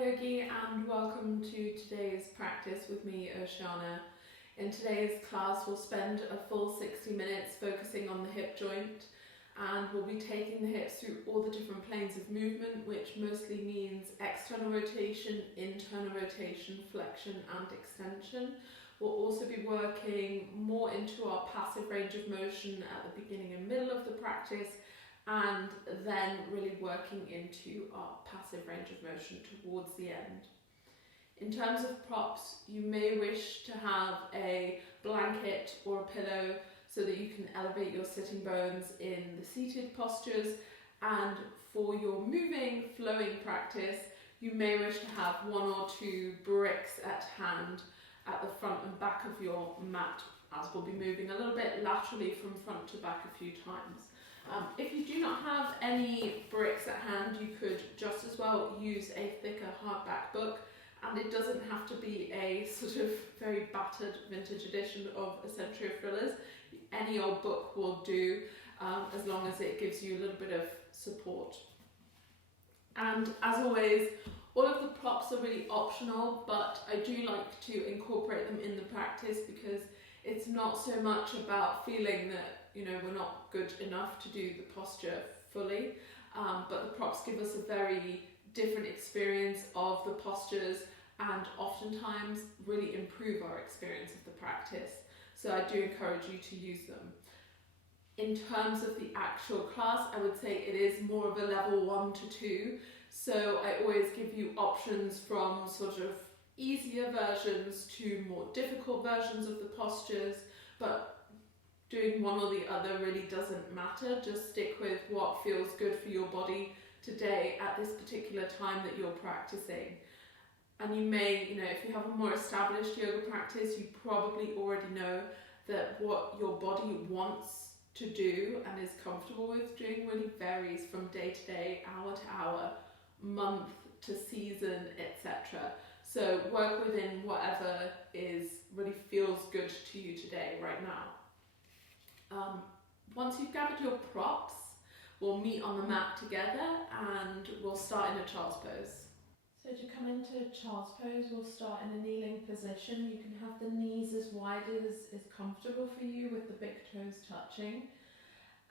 Hi Yogi, and welcome to today's practice with me, Oceana. In today's class we'll spend a full 60 minutes focusing on the hip joint, and we'll be taking the hips through all the different planes of movement, which mostly means external rotation, internal rotation, flexion and extension. We'll also be working more into our passive range of motion at the beginning and middle of the practice, and then really working into our passive range of motion towards the end. In terms of props, you may wish to have a blanket or a pillow so that you can elevate your sitting bones in the seated postures, and for your moving, flowing practice, you may wish to have one or two bricks at hand at the front and back of your mat, as we'll be moving a little bit laterally from front to back a few times. If you do not have any bricks at hand, you could just as well use a thicker hardback book, and it doesn't have to be a sort of very battered vintage edition of A Century of Thrillers. Any old book will do, as long as it gives you a little bit of support. And as always, all of the props are really optional, but I do like to incorporate them in the practice because it's not so much about feeling that we're not good enough to do the posture fully, but the props give us a very different experience of the postures and oftentimes really improve our experience of the practice. So I do encourage you to use them. In terms of the actual class, I would say it is more of a level 1 to 2. So I always give you options from sort of easier versions to more difficult versions of the postures, but doing one or the other really doesn't matter. Just stick with what feels good for your body today at this particular time that you're practicing. And you may, if you have a more established yoga practice, you probably already know that what your body wants to do and is comfortable with doing really varies from day to day, hour to hour, month to season, etc. So work within whatever really feels good to you today, right now. Once you've gathered your props, we'll meet on the mat together and we'll start in a child's pose. So to come into child's pose, we'll start in a kneeling position. You can have the knees as wide as is comfortable for you with the big toes touching.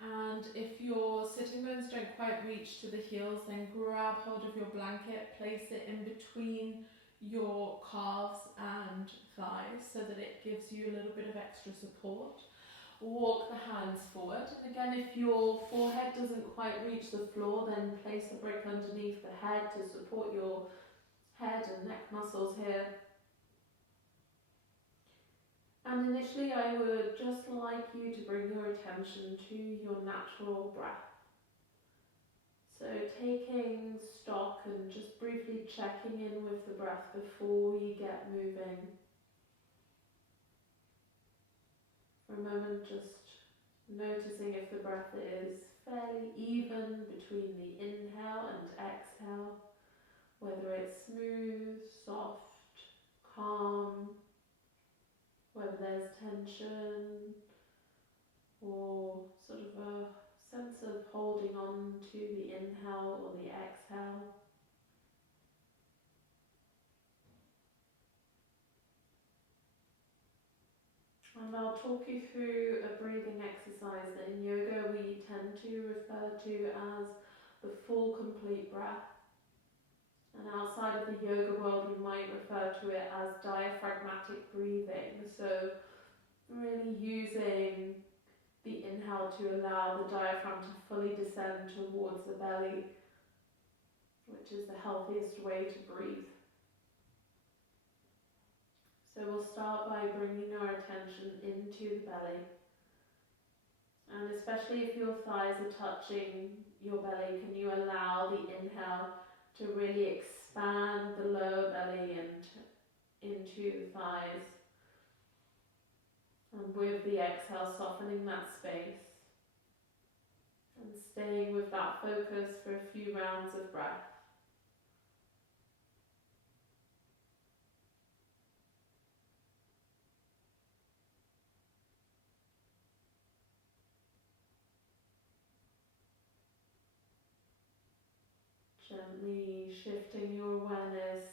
And if your sitting bones don't quite reach to the heels, then grab hold of your blanket, place it in between your calves and thighs so that it gives you a little bit of extra support. Walk the hands forward, and again, if your forehead doesn't quite reach the floor, then place a brick underneath the head to support your head and neck muscles here. And initially I would just like you to bring your attention to your natural breath. So taking stock and just briefly checking in with the breath before you get moving. For a moment, just noticing if the breath is fairly even between the inhale and exhale, whether it's smooth, soft, calm, whether there's tension or sort of a sense of holding on to the inhale or the exhale. And I'll talk you through a breathing exercise that in yoga we tend to refer to as the full complete breath. And outside of the yoga world we might refer to it as diaphragmatic breathing. So really using the inhale to allow the diaphragm to fully descend towards the belly, which is the healthiest way to breathe. So we'll start by bringing our attention into the belly, and especially if your thighs are touching your belly, can you allow the inhale to really expand the lower belly and into the thighs, and with the exhale softening that space and staying with that focus for a few rounds of breath. Gently shifting your awareness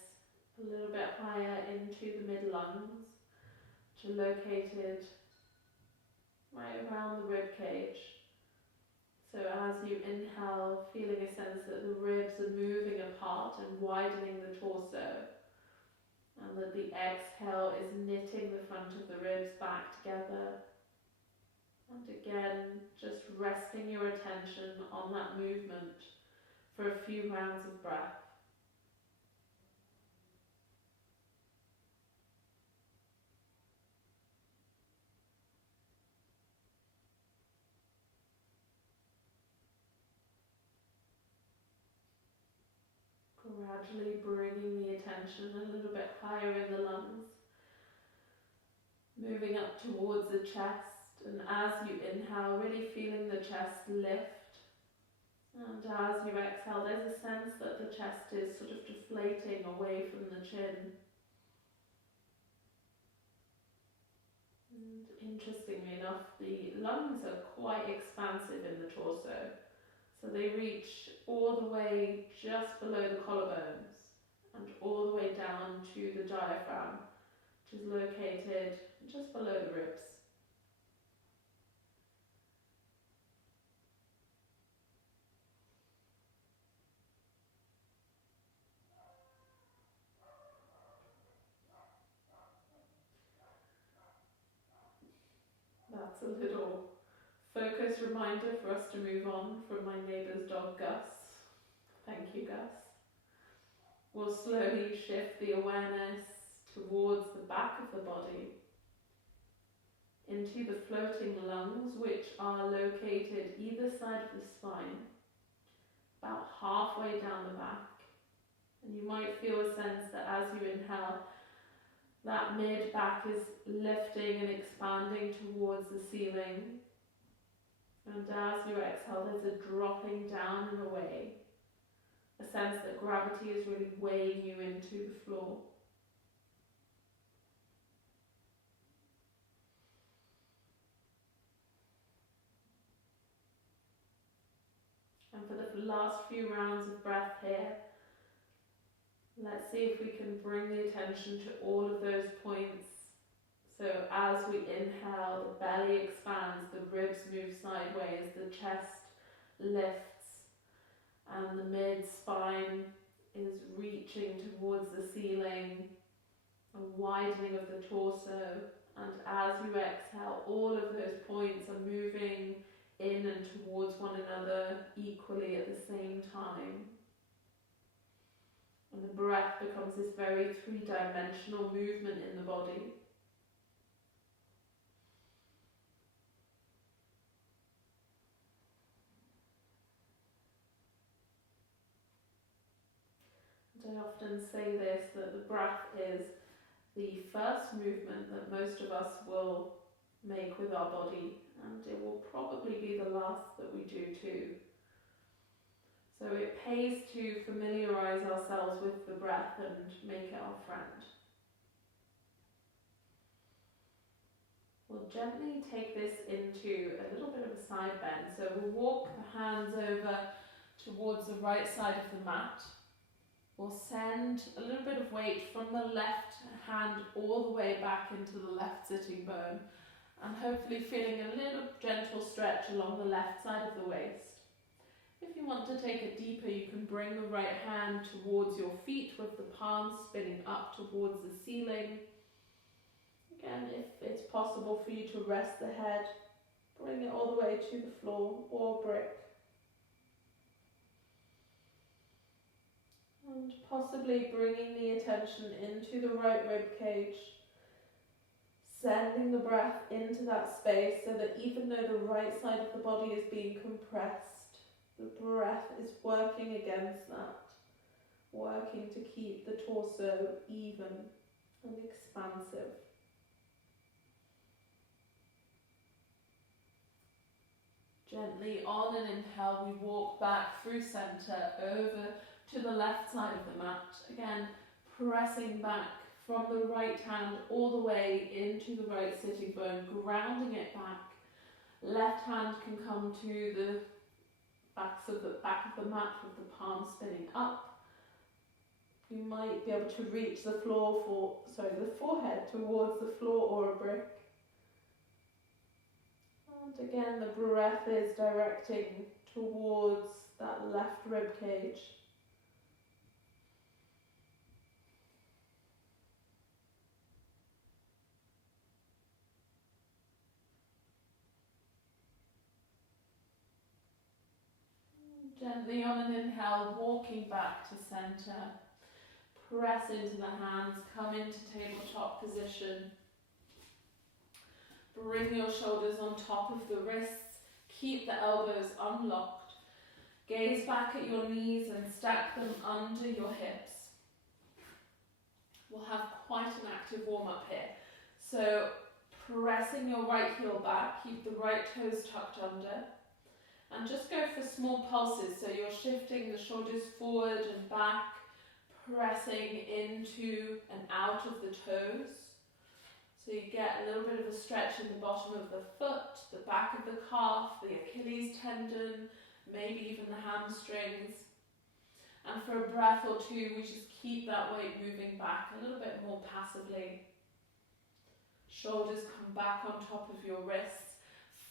bit higher into the mid-lungs, which are located right around the rib cage. So as you inhale, feeling a sense that the ribs are moving apart and widening the torso, and that the exhale is knitting the front of the ribs back together. And again, just resting your attention on that movement for a few rounds of breath. Gradually bringing the attention a little bit higher in the lungs, moving up towards the chest, and as you inhale, really feeling the chest lift, and as you exhale, there's a sense that the chest is sort of deflating away from the chin. And interestingly enough, the lungs are quite expansive in the torso. So they reach all the way just below the collarbones and all the way down to the diaphragm, which is located just below the ribs. That's a little focus reminder for us to move on from my neighbour's dog Gus. Thank you, Gus. We'll slowly shift the awareness towards the back of the body, into the floating lungs, which are located either side of the spine, about halfway down the back. And you might feel a sense that as you inhale, that mid-back is lifting and expanding towards the ceiling. And as you exhale, there's a dropping down and away. A sense that gravity is really weighing you into the floor. And for the last few rounds of breath here, let's see if we can bring the attention to all of those points. So as we inhale, the belly expands, the ribs move sideways, the chest lifts, and the mid-spine is reaching towards the ceiling, a widening of the torso. And as you exhale, all of those points are moving in and towards one another equally at the same time. And the breath becomes this very three-dimensional movement in the body. And I often say this, that the breath is the first movement that most of us will make with our body, and it will probably be the last that we do too. So it pays to familiarise ourselves with the breath and make it our friend. We'll gently take this into a little bit of a side bend. So we'll walk the hands over towards the right side of the mat. We'll send a little bit of weight from the left hand all the way back into the left sitting bone, and hopefully feeling a little gentle stretch along the left side of the waist. If you want to take it deeper, you can bring the right hand towards your feet with the palms spinning up towards the ceiling. Again, if it's possible for you to rest the head, bring it all the way to the floor or brick. And possibly bringing the attention into the right rib cage, sending the breath into that space so that even though the right side of the body is being compressed, the breath is working against that, working to keep the torso even and expansive. Gently on an inhale, we walk back through centre over to the left side of the mat. Again, pressing back from the right hand all the way into the right sitting bone, grounding it back. Left hand can come to the back of the mat with the palm spinning up. You might be able to reach the forehead towards the floor or a brick. And again, the breath is directing towards that left rib cage. Gently on an inhale, walking back to center. Press into the hands, come into tabletop position. Bring your shoulders on top of the wrists. Keep the elbows unlocked. Gaze back at your knees and stack them under your hips. We'll have quite an active warm-up here. So pressing your right heel back, keep the right toes tucked under. And just go for small pulses, so you're shifting the shoulders forward and back, pressing into and out of the toes. So you get a little bit of a stretch in the bottom of the foot, the back of the calf, the Achilles tendon, maybe even the hamstrings. And for a breath or two, we just keep that weight moving back a little bit more passively. Shoulders come back on top of your wrists.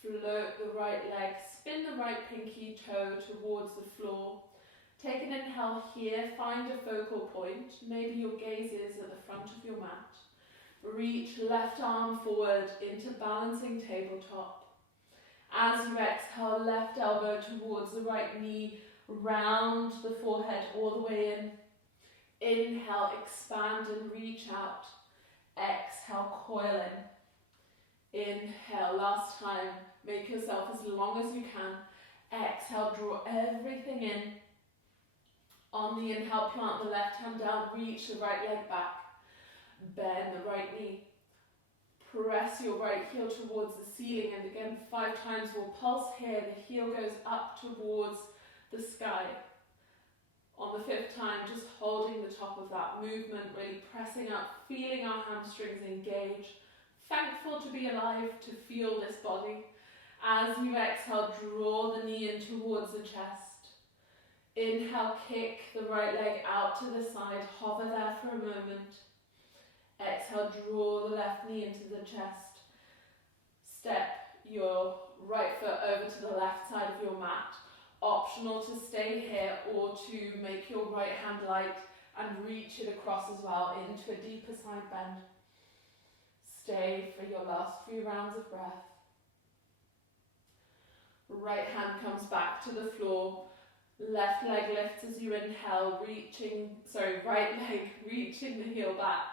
Float the right leg, spin the right pinky toe towards the floor. Take an inhale here, find a focal point. Maybe your gaze is at the front of your mat. Reach left arm forward into balancing tabletop. As you exhale, left elbow towards the right knee, round the forehead all the way in. Inhale, expand and reach out. Exhale, coil in. Inhale, last time. Make yourself as long as you can. Exhale, draw everything in. On the inhale, plant the left hand down, reach the right leg back. Bend the right knee. Press your right heel towards the ceiling, and again 5 times we'll pulse here. The heel goes up towards the sky. On the 5th time, just holding the top of that movement, really pressing up, feeling our hamstrings engage. Thankful to be alive, to feel this body. As you exhale, draw the knee in towards the chest. Inhale, kick the right leg out to the side, hover there for a moment. Exhale, draw the left knee into the chest. Step your right foot over to the left side of your mat. Optional to stay here or to make your right hand light and reach it across as well into a deeper side bend. Stay for your last few rounds of breath. Right hand comes back to the floor. Left leg lifts as you inhale, right leg reaching the heel back.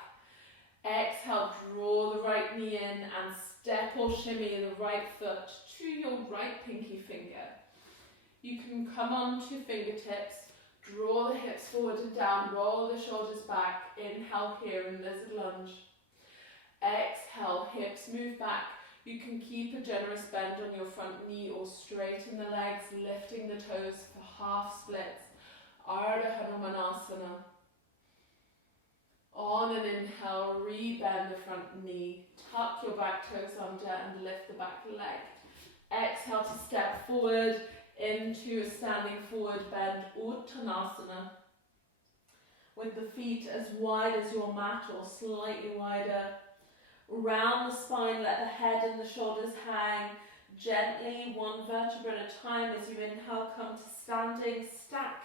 Exhale, draw the right knee in and step or shimmy the right foot to your right pinky finger. You can come on to fingertips, draw the hips forward and down, roll the shoulders back. Inhale here in lizard lunge. Exhale, hips move back. You can keep a generous bend on your front knee or straighten the legs, lifting the toes for half splits. Ardha Hanumanasana. On an inhale, re-bend the front knee, tuck your back toes under and lift the back leg. Exhale to step forward into a standing forward bend, Uttanasana. With the feet as wide as your mat or slightly wider. Round the spine, let the head and the shoulders hang. Gently, 1 vertebra at a time. As you inhale, come to standing, stack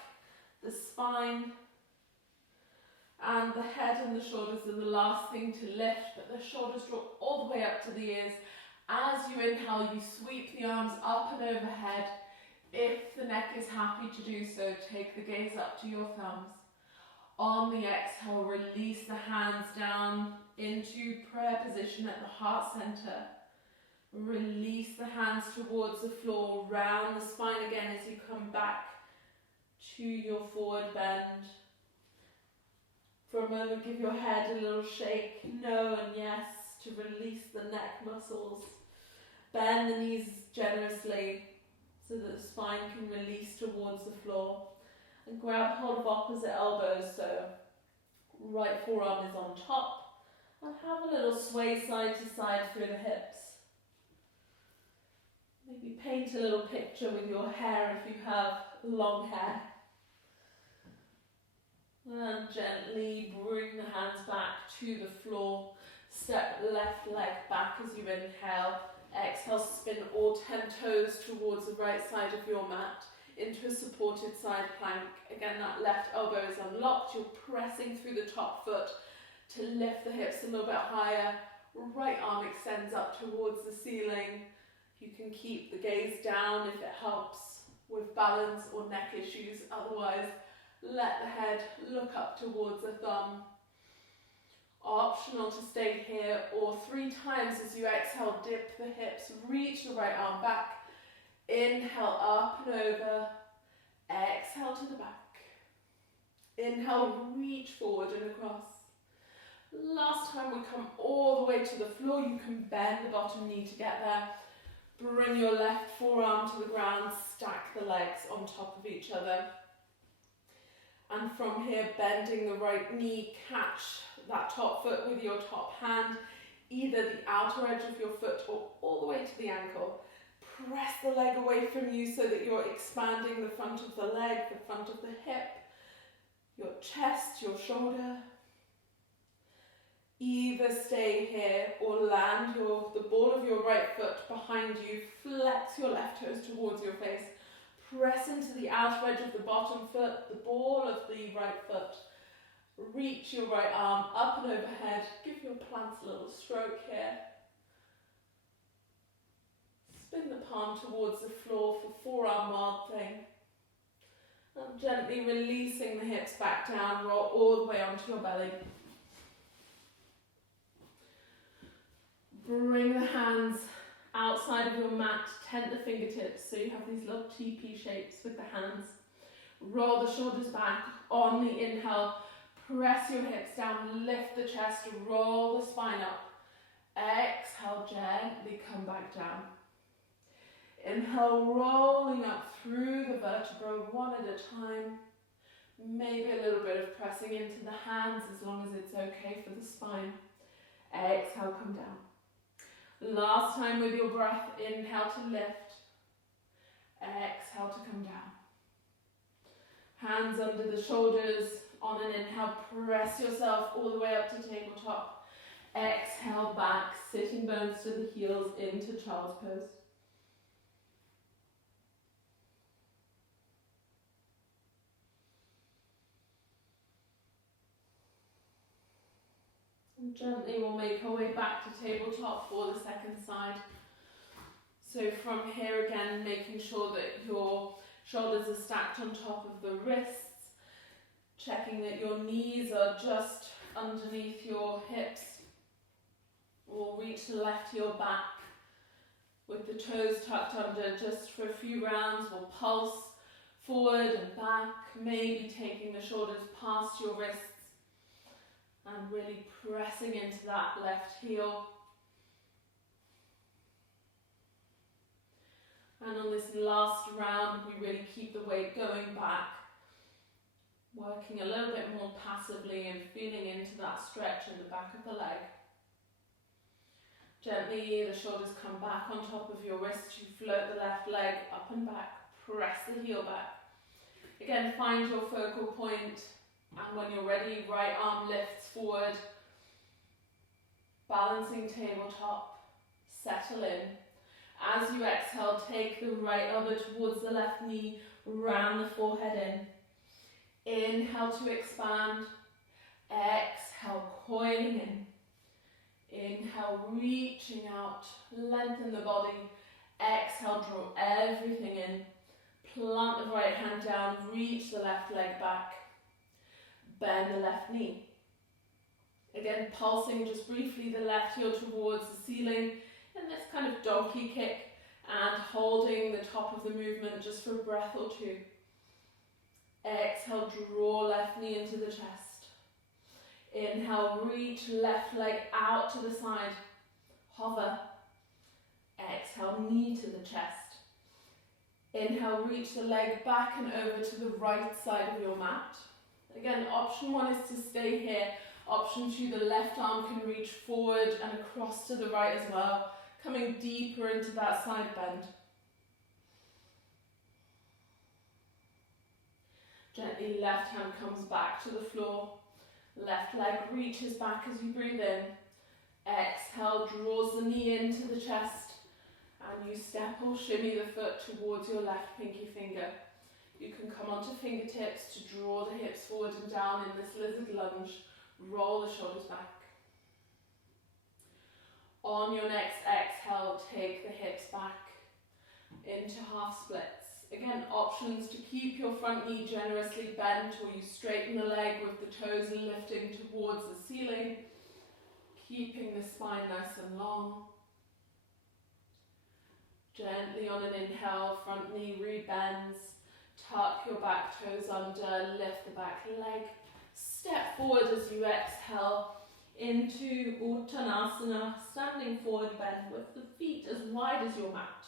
the spine. And the head and the shoulders are the last thing to lift, but the shoulders drop all the way up to the ears. As you inhale, you sweep the arms up and overhead. If the neck is happy to do so, take the gaze up to your thumbs. On the exhale, release the hands down into prayer position at the heart center. Release the hands towards the floor, round the spine again as you come back to your forward bend. For a moment, give your head a little shake, no and yes, to release the neck muscles. Bend the knees generously so that the spine can release towards the floor. And grab hold of opposite elbows, so right forearm is on top. And have a little sway side to side through the hips. Maybe paint a little picture with your hair if you have long hair. And gently bring the hands back to the floor. Step left leg back as you inhale. Exhale, spin all 10 toes towards the right side of your mat into a supported side plank. Again, that left elbow is unlocked. You're pressing through the top foot to lift the hips a little bit higher. Right arm extends up towards the ceiling. You can keep the gaze down if it helps with balance or neck issues. Otherwise, let the head look up towards the thumb. Optional to stay here, or 3 times as you exhale, dip the hips, reach the right arm back. Inhale up and over. Exhale to the back. Inhale, reach forward and across. Last time we come all the way to the floor. You can bend the bottom knee to get there. Bring your left forearm to the ground. Stack the legs on top of each other. And from here, bending the right knee, catch that top foot with your top hand, either the outer edge of your foot or all the way to the ankle. Press the leg away from you so that you're expanding the front of the leg, the front of the hip, your chest, your shoulder. Either stay here or land the ball of your right foot behind you. Flex your left toes towards your face. Press into the outer edge of the bottom foot, the ball of the right foot. Reach your right arm up and overhead. Give your plants a little stroke here. Spin the palm towards the floor for forearm wild thing. And gently releasing the hips back down, roll all the way onto your belly. Bring the hands outside of your mat, tent the fingertips so you have these little TP shapes with the hands. Roll the shoulders back on the inhale. Press your hips down, lift the chest, roll the spine up. Exhale, gently come back down. Inhale, rolling up through the vertebra one at a time. Maybe a little bit of pressing into the hands as long as it's okay for the spine. Exhale, come down. Last time with your breath, inhale to lift. Exhale to come down. Hands under the shoulders. On an inhale, press yourself all the way up to tabletop. Exhale back, sitting bones to the heels into child's pose. And gently we'll make our way back to tabletop for the second side. So from here again, making sure that your shoulders are stacked on top of the wrists. Checking that your knees are just underneath your hips. We'll reach the left heel back with the toes tucked under just for a few rounds. We'll pulse forward and back, maybe taking the shoulders past your wrists and really pressing into that left heel. And on this last round, we really keep the weight going back. Working a little bit more passively and feeling into that stretch in the back of the leg. Gently, the shoulders come back on top of your wrist. You float the left leg up and back. Press the heel back. Again, find your focal point. And when you're ready, right arm lifts forward. Balancing tabletop. Settle in. As you exhale, take the right elbow towards the left knee. Round the forehead in. Inhale to expand. Exhale, coiling in. Inhale, reaching out. Lengthen the body. Exhale, draw everything in. Plant the right hand down. Reach the left leg back. Bend the left knee. Again, pulsing just briefly the left heel towards the ceiling in this kind of donkey kick. And holding the top of the movement just for a breath or two. Exhale, draw left knee into the chest. Inhale, reach left leg out to the side. Hover. Exhale, knee to the chest. Inhale, reach the leg back and over to the right side of your mat. Again, option 1 is to stay here. Option 2, the left arm can reach forward and across to the right as well, coming deeper into that side bend. Gently left hand comes back to the floor. Left leg reaches back as you breathe in. Exhale, draws the knee into the chest. And you step or shimmy the foot towards your left pinky finger. You can come onto fingertips to draw the hips forward and down in this lizard lunge. Roll the shoulders back. On your next exhale, take the hips back into half splits. Again, options to keep your front knee generously bent, or you straighten the leg with the toes lifting towards the ceiling, keeping the spine nice and long. Gently on an inhale, front knee rebends, tuck your back toes under, lift the back leg, step forward as you exhale into Uttanasana, standing forward bend with the feet as wide as your mat.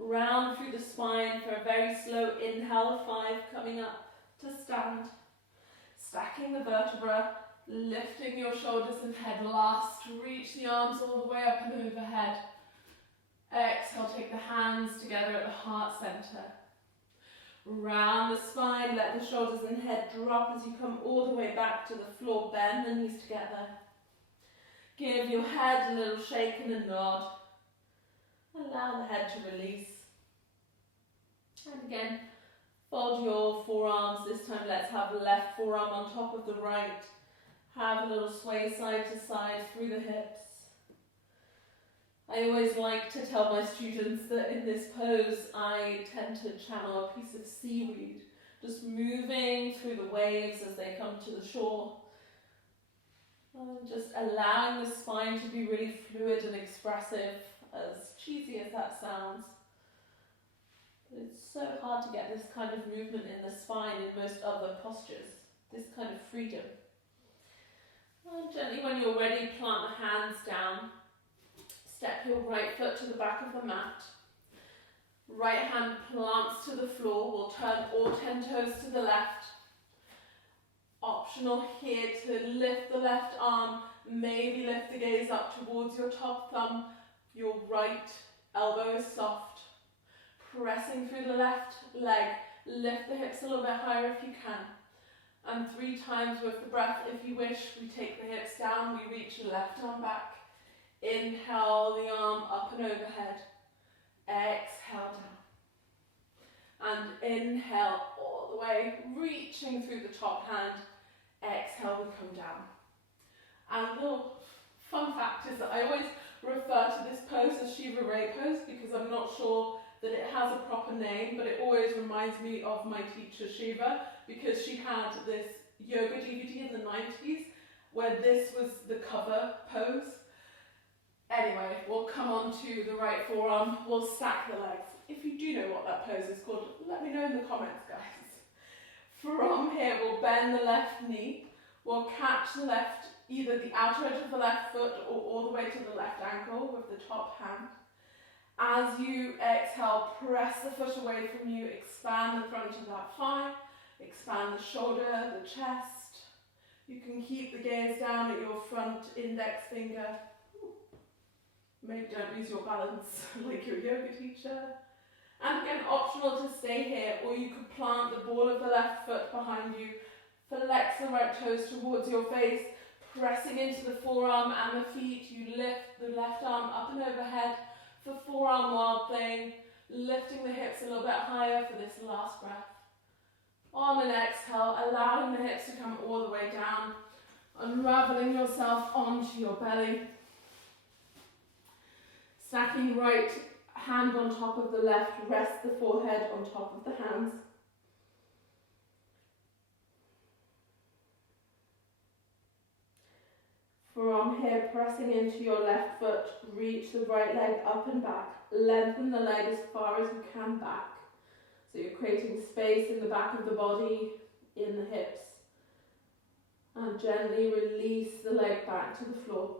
Round through the spine for a very slow inhale, 5 coming up to stand. Stacking the vertebra, lifting your shoulders and head last, reach the arms all the way up and overhead. Exhale, take the hands together at the heart center. Round the spine, let the shoulders and head drop as you come all the way back to the floor, bend the knees together. Give your head a little shake and a nod. Allow the head to release. And again, fold your forearms. This time let's have the left forearm on top of the right. Have a little sway side to side through the hips. I always like to tell my students that in this pose I tend to channel a piece of seaweed, just moving through the waves as they come to the shore. And just allowing the spine to be really fluid and expressive, as cheesy as that sounds. But it's so hard to get this kind of movement in the spine in most other postures, this kind of freedom. And gently, when you're ready, plant the hands down. Step your right foot to the back of the mat. Right hand plants to the floor. We'll turn all 10 toes to the left. Optional here to lift the left arm, maybe lift the gaze up towards your top thumb. Your right elbow is soft. Pressing through the left leg, lift the hips a little bit higher if you can. And 3 times with the breath, if you wish, we take the hips down, we reach the left arm back. Inhale the arm up and overhead. Exhale down. And inhale all the way, reaching through the top hand. Exhale, we come down. And a little fun fact is that I always refer to this pose as Shiva Ray pose because I'm not sure that it has a proper name, but it always reminds me of my teacher Shiva because she had this yoga DVD in the 90s where this was the cover pose. Anyway, we'll come on to the right forearm, we'll stack the legs. If you do know what that pose is called, let me know in the comments, guys. From here, we'll bend the left knee, we'll catch the left, either the outer edge of the left foot or all the way to the left ankle with the top hand. As you exhale, press the foot away from you, expand the front of that thigh, expand the shoulder, the chest. You can keep the gaze down at your front index finger. Maybe don't lose your balance like your yoga teacher. And again, optional to stay here, or you could plant the ball of the left foot behind you, flex the right toes towards your face, pressing into the forearm and the feet. You lift the left arm up and overhead for forearm wild thing, lifting the hips a little bit higher for this last breath. On an exhale, allowing the hips to come all the way down, unraveling yourself onto your belly. Stacking right hand on top of the left, rest the forehead on top of the hands. From here, pressing into your left foot, reach the right leg up and back. Lengthen the leg as far as you can back. So you're creating space in the back of the body, in the hips. And gently release the leg back to the floor.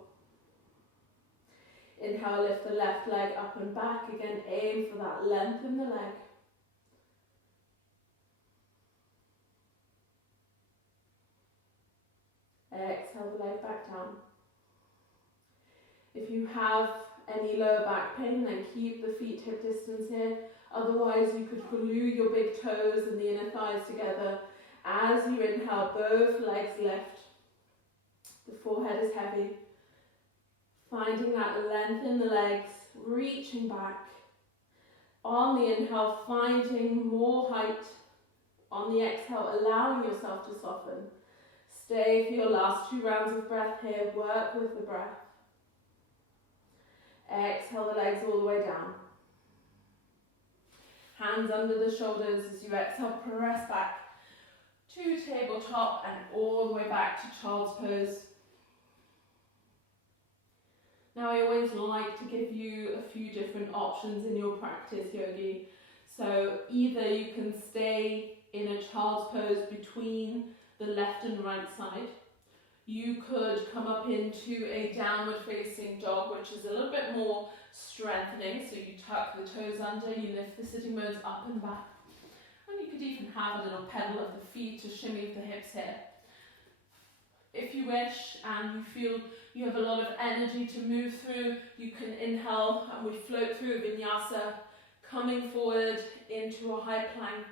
Inhale, lift the left leg up and back. Again, aim for that length in the leg. Exhale the leg back down. If you have any lower back pain, then keep the feet hip distance here. Otherwise, you could glue your big toes and the inner thighs together. As you inhale, both legs lift. The forehead is heavy. Finding that length in the legs, reaching back. On the inhale, finding more height. On the exhale, allowing yourself to soften. Stay for your last 2 rounds of breath here. Work with the breath. Exhale the legs all the way down. Hands under the shoulders as you exhale, press back to tabletop and all the way back to child's pose. Now I always like to give you a few different options in your practice, yogi. So either you can stay in a child's pose between the left and right side. You could come up into a downward facing dog, which is a little bit more strengthening. So you tuck the toes under, you lift the sitting bones up and back. And you could even have a little pedal of the feet to shimmy the hips here. If you wish and you feel you have a lot of energy to move through, you can inhale and we float through a vinyasa, coming forward into a high plank.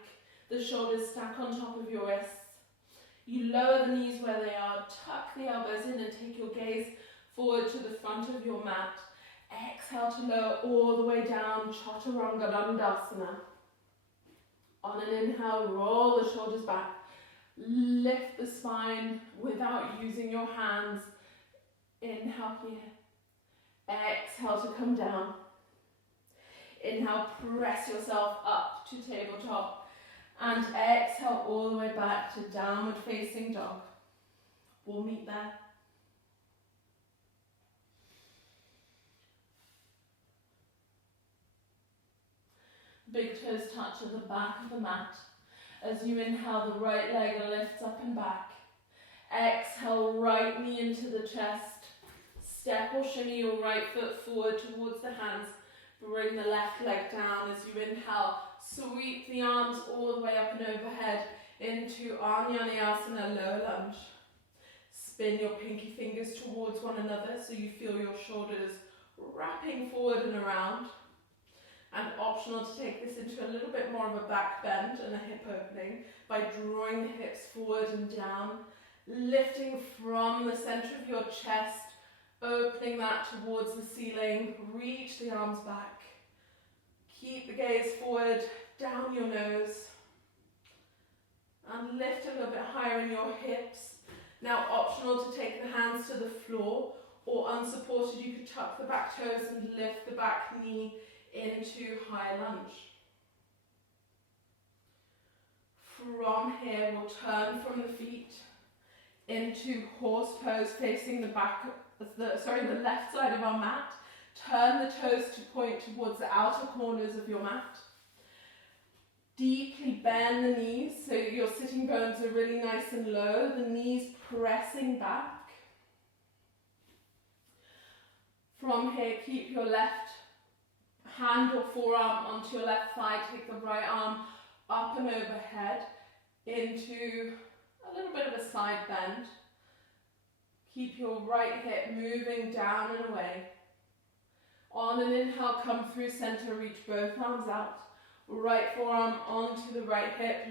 The shoulders stack on top of your wrists. You lower the knees where they are, tuck the elbows in and take your gaze forward to the front of your mat. Exhale to lower all the way down, Chaturanga Dandasana. On an inhale, roll the shoulders back. Lift the spine without using your hands. Inhale here. Exhale to come down. Inhale, press yourself up to tabletop. And exhale all the way back to downward facing dog. We'll meet there. Big toes touch at the back of the mat. As you inhale, the right leg lifts up and back. Exhale, right knee into the chest. Step or shimmy your right foot forward towards the hands. Bring the left leg down as you inhale. Sweep the arms all the way up and overhead into Anjaneyasana, low lunge. Spin your pinky fingers towards one another so you feel your shoulders wrapping forward and around. And optional to take this into a little bit more of a back bend and a hip opening by drawing the hips forward and down, lifting from the center of your chest, opening that towards the ceiling, reach the arms back. Keep the gaze forward, down your nose, and lift a little bit higher in your hips. Now optional to take the hands to the floor, or unsupported you could tuck the back toes and lift the back knee into high lunge. From here we'll turn from the feet into horse pose facing the left side of our mat. Turn the toes to point towards the outer corners of your mat. Deeply bend the knees so your sitting bones are really nice and low, the knees pressing back. From here, keep your left hand or forearm onto your left thigh, take the right arm up and overhead into a little bit of a side bend. Keep your right hip moving down and away. On an inhale, come through center, reach both arms out. Right forearm onto the right hip,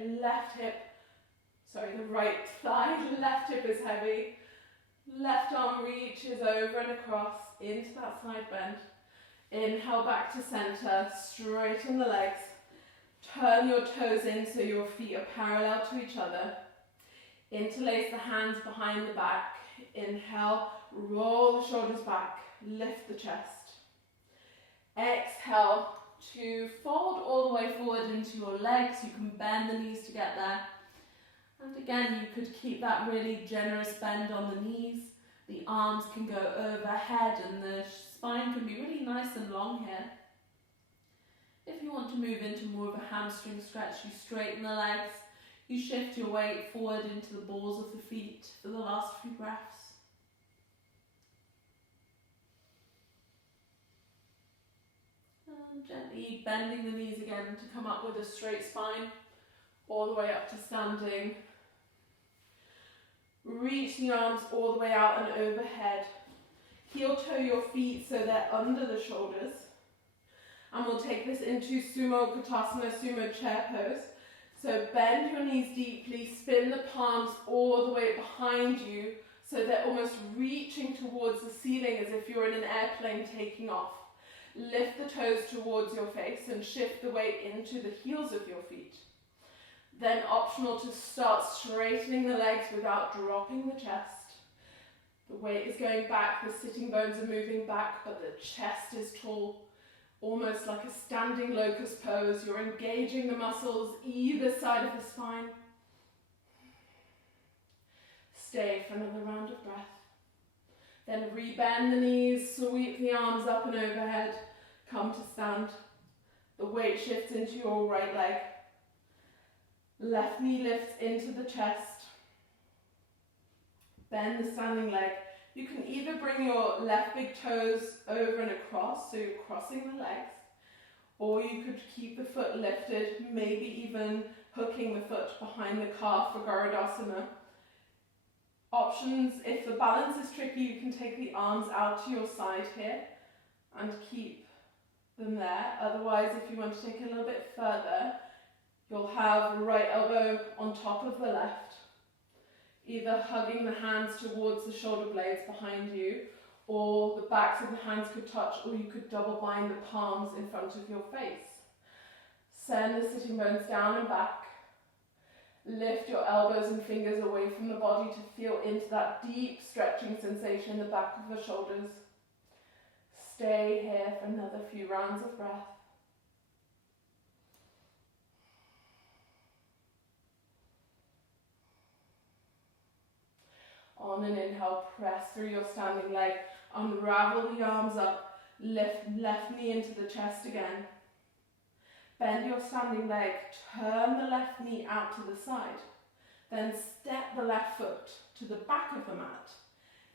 the right thigh, left hip is heavy. Left arm reaches over and across into that side bend. Inhale back to center, straighten the legs. Turn your toes in so your feet are parallel to each other. Interlace the hands behind the back. Inhale, roll the shoulders back, lift the chest. Exhale to fold all the way forward into your legs. You can bend the knees to get there. And again, you could keep that really generous bend on the knees. The arms can go overhead and the spine can be really nice and long here. If you want to move into more of a hamstring stretch, you straighten the legs. You shift your weight forward into the balls of the feet for the last few breaths. And gently bending the knees again to come up with a straight spine, all the way up to standing. Reach the arms all the way out and overhead. Heel toe your feet so they're under the shoulders. And we'll take this into Sumo Uttanasana, Sumo Chair Pose. So bend your knees deeply, spin the palms all the way behind you so they're almost reaching towards the ceiling as if you're in an airplane taking off. Lift the toes towards your face and shift the weight into the heels of your feet. Then optional to start straightening the legs without dropping the chest. The weight is going back, the sitting bones are moving back, but the chest is tall, almost like a standing locust pose. You're engaging the muscles either side of the spine. Stay for another round of breath. Then rebend the knees, sweep the arms up and overhead, come to stand. The weight shifts into your right leg. Left knee lifts into the chest. Bend the standing leg. You can either bring your left big toes over and across, so you're crossing the legs, or you could keep the foot lifted, maybe even hooking the foot behind the calf for Garudasana. Options, if the balance is tricky, you can take the arms out to your side here and keep them there. Otherwise, if you want to take it a little bit further, you'll have right elbow on top of the left, either hugging the hands towards the shoulder blades behind you, or the backs of the hands could touch, or you could double bind the palms in front of your face. Send the sitting bones down and back. Lift your elbows and fingers away from the body to feel into that deep stretching sensation in the back of the shoulders. Stay here for another few rounds of breath. On an inhale, press through your standing leg, unravel the arms up, lift left knee into the chest again. Bend your standing leg, turn the left knee out to the side, then step the left foot to the back of the mat.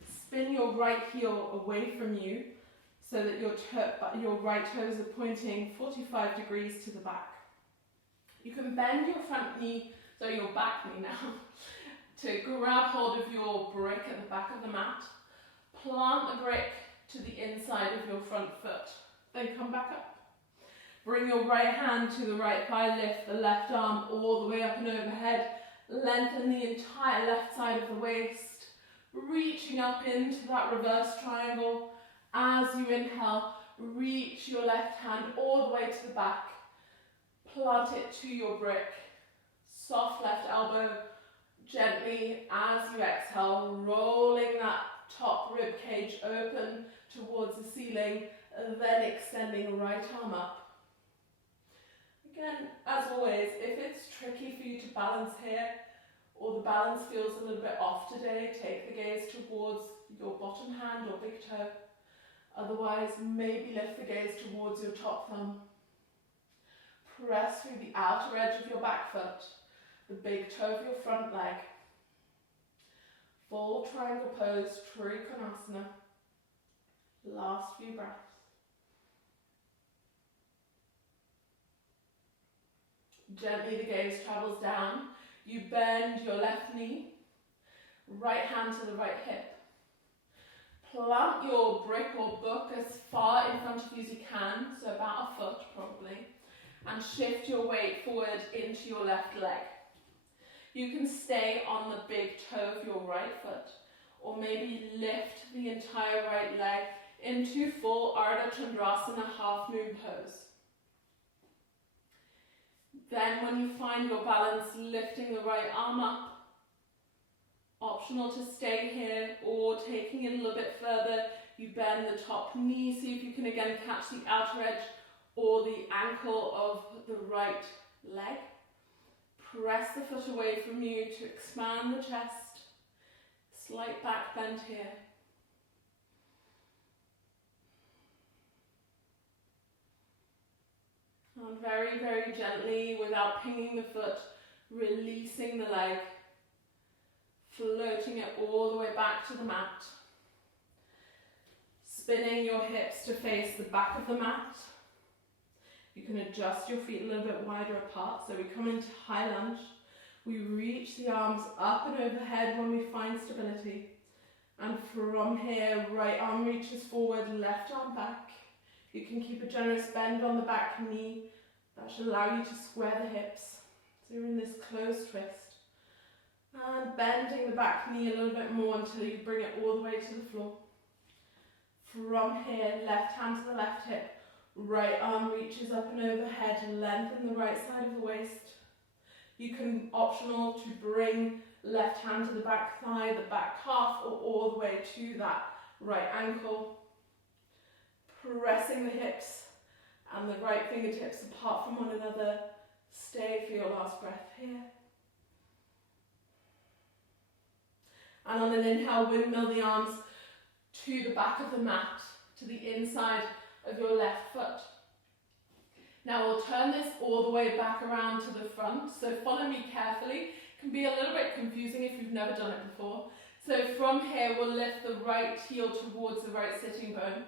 Spin your right heel away from you so that your right toes are pointing 45 degrees to the back. You can bend your front knee, so your back knee now, to grab hold of your brick at the back of the mat, plant the brick to the inside of your front foot, then come back up. Bring your right hand to the right thigh, lift the left arm all the way up and overhead, lengthen the entire left side of the waist, reaching up into that reverse triangle. As you inhale, reach your left hand all the way to the back, plant it to your brick, soft left elbow, gently as you exhale, rolling that top rib cage open towards the ceiling, then extending right arm up. Again, as always, if it's tricky for you to balance here, or the balance feels a little bit off today, take the gaze towards your bottom hand or big toe. Otherwise, maybe lift the gaze towards your top thumb. Press through the outer edge of your back foot, the big toe of your front leg. Full triangle pose, Trikonasana. Last few breaths. Gently the gaze travels down. You bend your left knee, right hand to the right hip. Plant your brick or book as far in front of you as you can, so about a foot probably, and shift your weight forward into your left leg. You can stay on the big toe of your right foot, or maybe lift the entire right leg into full Ardha Chandrasana half moon pose. Then when you find your balance, lifting the right arm up. Optional to stay here, or taking it a little bit further, you bend the top knee, see if you can again catch the outer edge or the ankle of the right leg. Press the foot away from you to expand the chest. Slight back bend here. And very, very gently, without pinging the foot, releasing the leg, floating it all the way back to the mat. Spinning your hips to face the back of the mat. You can adjust your feet a little bit wider apart. So we come into high lunge. We reach the arms up and overhead when we find stability. And from here, right arm reaches forward, left arm back. You can keep a generous bend on the back knee. That should allow you to square the hips. So you're in this closed twist. And bending the back knee a little bit more until you bring it all the way to the floor. From here, left hand to the left hip. Right arm reaches up and overhead, lengthen the right side of the waist. You can, optional, to bring left hand to the back thigh, the back calf, or all the way to that right ankle. Pressing the hips and the right fingertips apart from one another. Stay for your last breath here. And on an inhale, windmill the arms to the back of the mat, to the inside of your left foot. Now we'll turn this all the way back around to the front, so follow me carefully. It can be a little bit confusing if you've never done it before. So from here we'll lift the right heel towards the right sitting bone.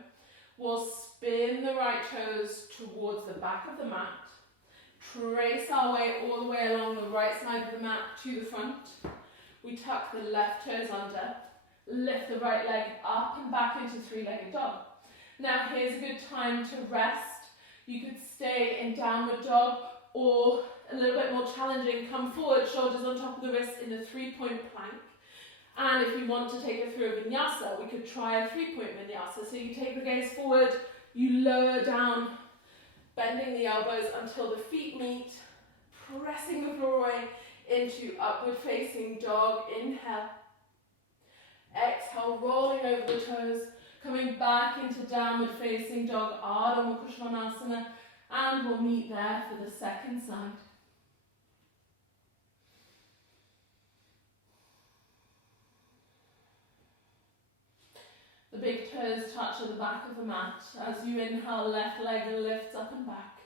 We'll spin the right toes towards the back of the mat. Trace our way all the way along the right side of the mat to the front. We tuck the left toes under. Lift the right leg up and back into three-legged dog. Now here's a good time to rest. You could stay in downward dog, or a little bit more challenging, come forward, shoulders on top of the wrists in a three-point plank. And if you want to take it through a vinyasa, we could try a three-point vinyasa. So you take the gaze forward, you lower down, bending the elbows until the feet meet, pressing the floor away into upward facing dog. Inhale. Exhale, rolling over the toes, coming back into downward facing dog, Ardha Mukha Svanasana, and we'll meet there for the second side. The big toes touch at the back of the mat. As you inhale, left leg lifts up and back.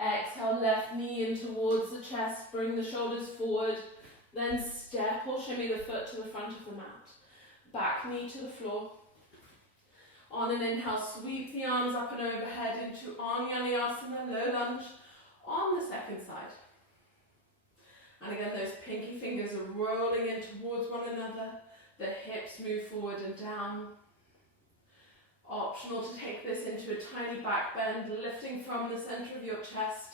Exhale, left knee in towards the chest, bring the shoulders forward, then step or shimmy the foot to the front of the mat. Back knee to the floor. On an inhale, sweep the arms up and overhead into Anjaneyasana, low lunge, on the second side. And again, those pinky fingers are rolling in towards one another. The hips move forward and down. Optional to take this into a tiny back bend, lifting from the center of your chest.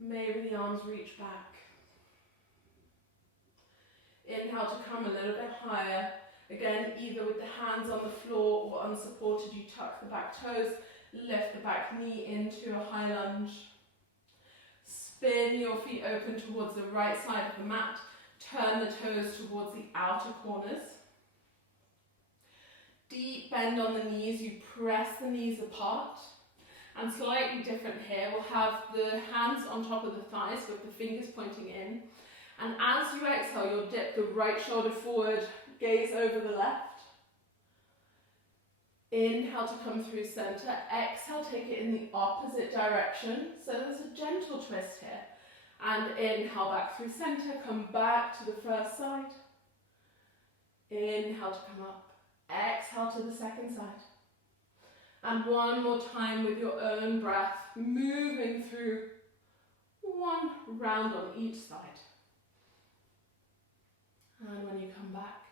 Maybe the arms reach back. Inhale to come a little bit higher. Again, either with the hands on the floor or unsupported, you tuck the back toes, lift the back knee into a high lunge. Spin your feet open towards the right side of the mat. Turn the toes towards the outer corners. Deep bend on the knees, you press the knees apart. And slightly different here, we'll have the hands on top of the thighs with the fingers pointing in. And as you exhale, you'll dip the right shoulder forward, gaze over the left. Inhale to come through center. Exhale, take it in the opposite direction. So there's a gentle twist here. And inhale back through center, come back to the first side. Inhale to come up. Exhale to the second side. And one more time with your own breath, moving through one round on each side. And when you come back,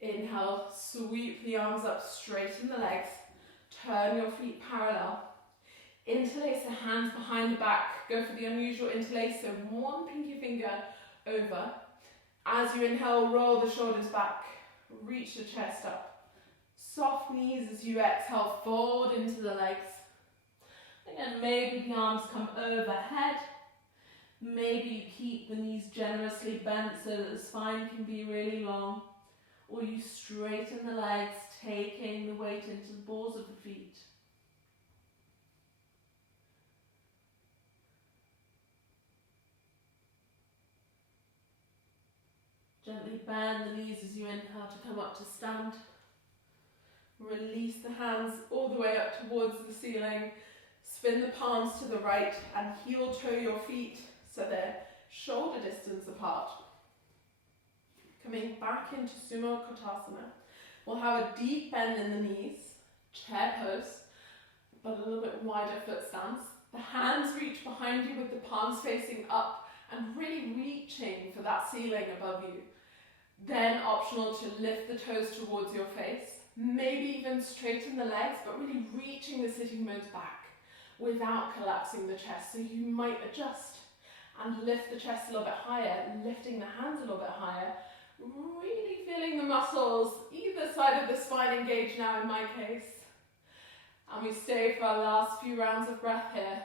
inhale, sweep the arms up, straighten the legs, turn your feet parallel. Interlace the hands behind the back, go for the unusual interlace, so one pinky finger over. As you inhale, roll the shoulders back, reach the chest up. Soft knees as you exhale, fold into the legs. Again, maybe the arms come overhead. Maybe you keep the knees generously bent so that the spine can be really long. Or you straighten the legs, taking the weight into the balls of the feet. Gently bend the knees as you inhale to come up to stand. Release the hands all the way up towards the ceiling. Spin the palms to the right and heel toe your feet so they're shoulder distance apart. Coming back into Sumo Kotasana. We'll have a deep bend in the knees, chair pose, but a little bit wider foot stance. The hands reach behind you with the palms facing up and really reaching for that ceiling above you. Then optional to lift the toes towards your face. Maybe even straighten the legs, but really reaching the sitting bones back without collapsing the chest. So you might adjust and lift the chest a little bit higher, lifting the hands a little bit higher, really feeling the muscles either side of the spine engaged now in my case. And we stay for our last few rounds of breath here.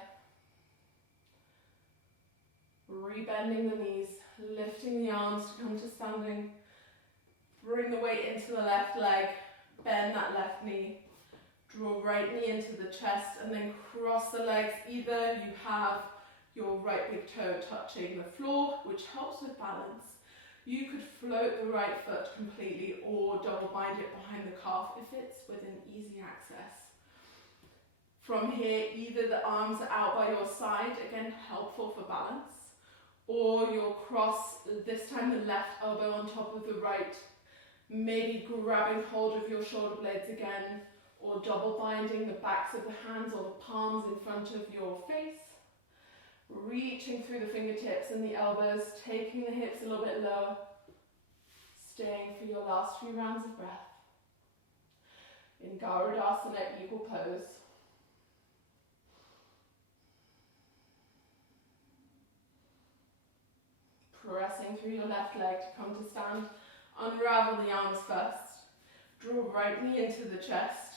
Rebending the knees, lifting the arms to come to standing. Bring the weight into the left leg, bend that left knee. Draw right knee into the chest and then cross the legs. Either you have your right big toe touching the floor, which helps with balance. You could float the right foot completely or double bind it behind the calf if it's within easy access. From here, either the arms are out by your side, again helpful for balance, or you'll cross, this time the left elbow on top of the right, maybe grabbing hold of your shoulder blades again, or double binding the backs of the hands or the palms in front of your face. Reaching through the fingertips and the elbows, taking the hips a little bit lower, staying for your last few rounds of breath. In Garudasana, eagle pose. Pressing through your left leg to come to stand. Unravel the arms first. Draw right knee into the chest.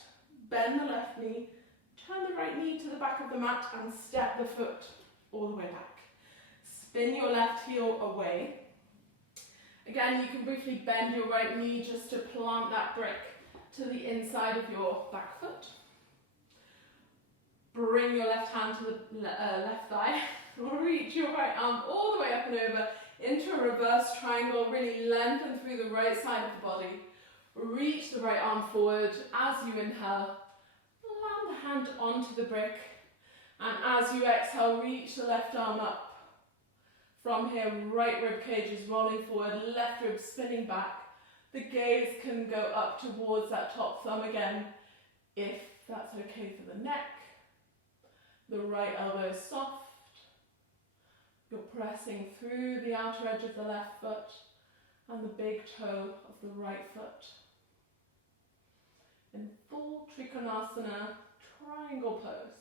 Bend the left knee. Turn the right knee to the back of the mat and step the foot all the way back. Spin your left heel away. Again, you can briefly bend your right knee just to plant that brick to the inside of your back foot. Bring your left hand to the left thigh. Reach your right arm all the way up and over into a reverse triangle. Really lengthen through the right side of the body. Reach the right arm forward as you inhale. Land the hand onto the brick. And as you exhale, reach the left arm up. From here, right rib cage is rolling forward, left rib spinning back. The gaze can go up towards that top thumb again, if that's okay for the neck. The right elbow is soft. You're pressing through the outer edge of the left foot and the big toe of the right foot. In full Trikonasana, triangle pose.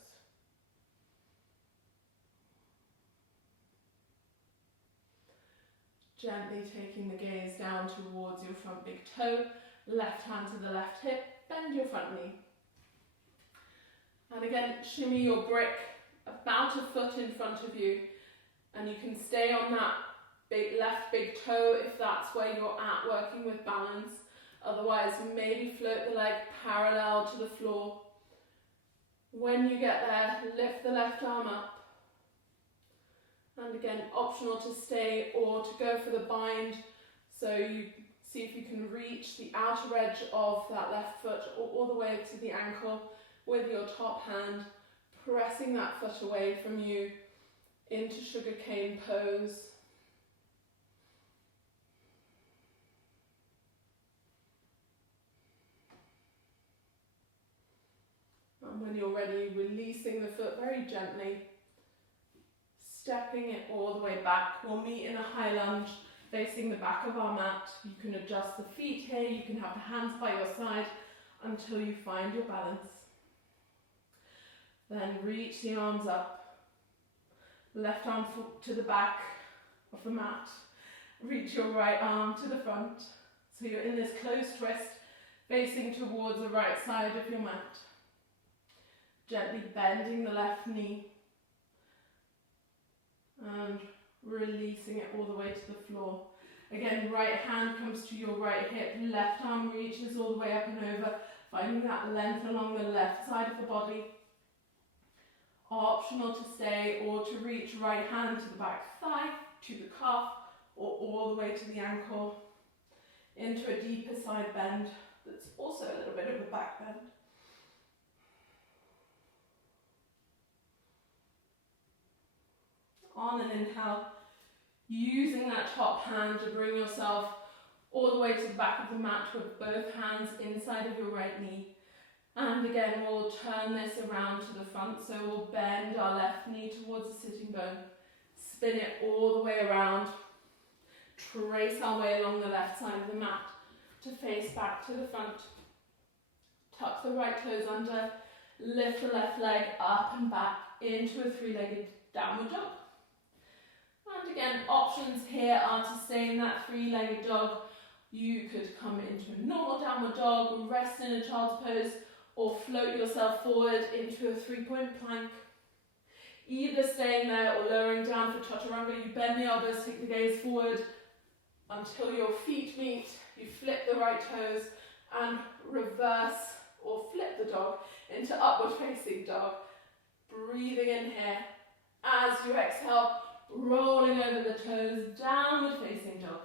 Gently taking the gaze down towards your front big toe, left hand to the left hip, bend your front knee. And again, shimmy your brick about a foot in front of you, and you can stay on that left big toe if that's where you're at, working with balance. Otherwise, maybe float the leg parallel to the floor. When you get there, lift the left arm up. And again, optional to stay or to go for the bind. So you see if you can reach the outer edge of that left foot or all the way to the ankle with your top hand, pressing that foot away from you into sugarcane pose. And when you're ready, releasing the foot very gently. Stepping it all the way back. We'll meet in a high lunge facing the back of our mat. You can adjust the feet here. You can have the hands by your side until you find your balance. Then reach the arms up. Left arm to the back of the mat. Reach your right arm to the front. So you're in this close twist facing towards the right side of your mat. Gently bending the left knee. And releasing it all the way to the floor. Again, right hand comes to your right hip, left arm reaches all the way up and over, finding that length along the left side of the body. Optional to stay or to reach right hand to the back thigh, to the calf, or all the way to the ankle, into a deeper side bend that's also a little bit of a back bend. On an inhale, using that top hand to bring yourself all the way to the back of the mat with both hands inside of your right knee. And again, we'll turn this around to the front, so we'll bend our left knee towards the sitting bone, spin it all the way around, Trace our way along the left side of the mat to face back to the front. Tuck the right toes under, lift the left leg up and back into a three-legged downward dog. And again, options here are to stay in that three-legged dog. You could come into a normal downward dog, rest in a child's pose, or float yourself forward into a three-point plank. Either staying there or lowering down for chaturanga, you bend the elbows, take the gaze forward until your feet meet. You flip the right toes and reverse or flip the dog into upward facing dog. Breathing in here. As you exhale, rolling over the toes, downward facing dog.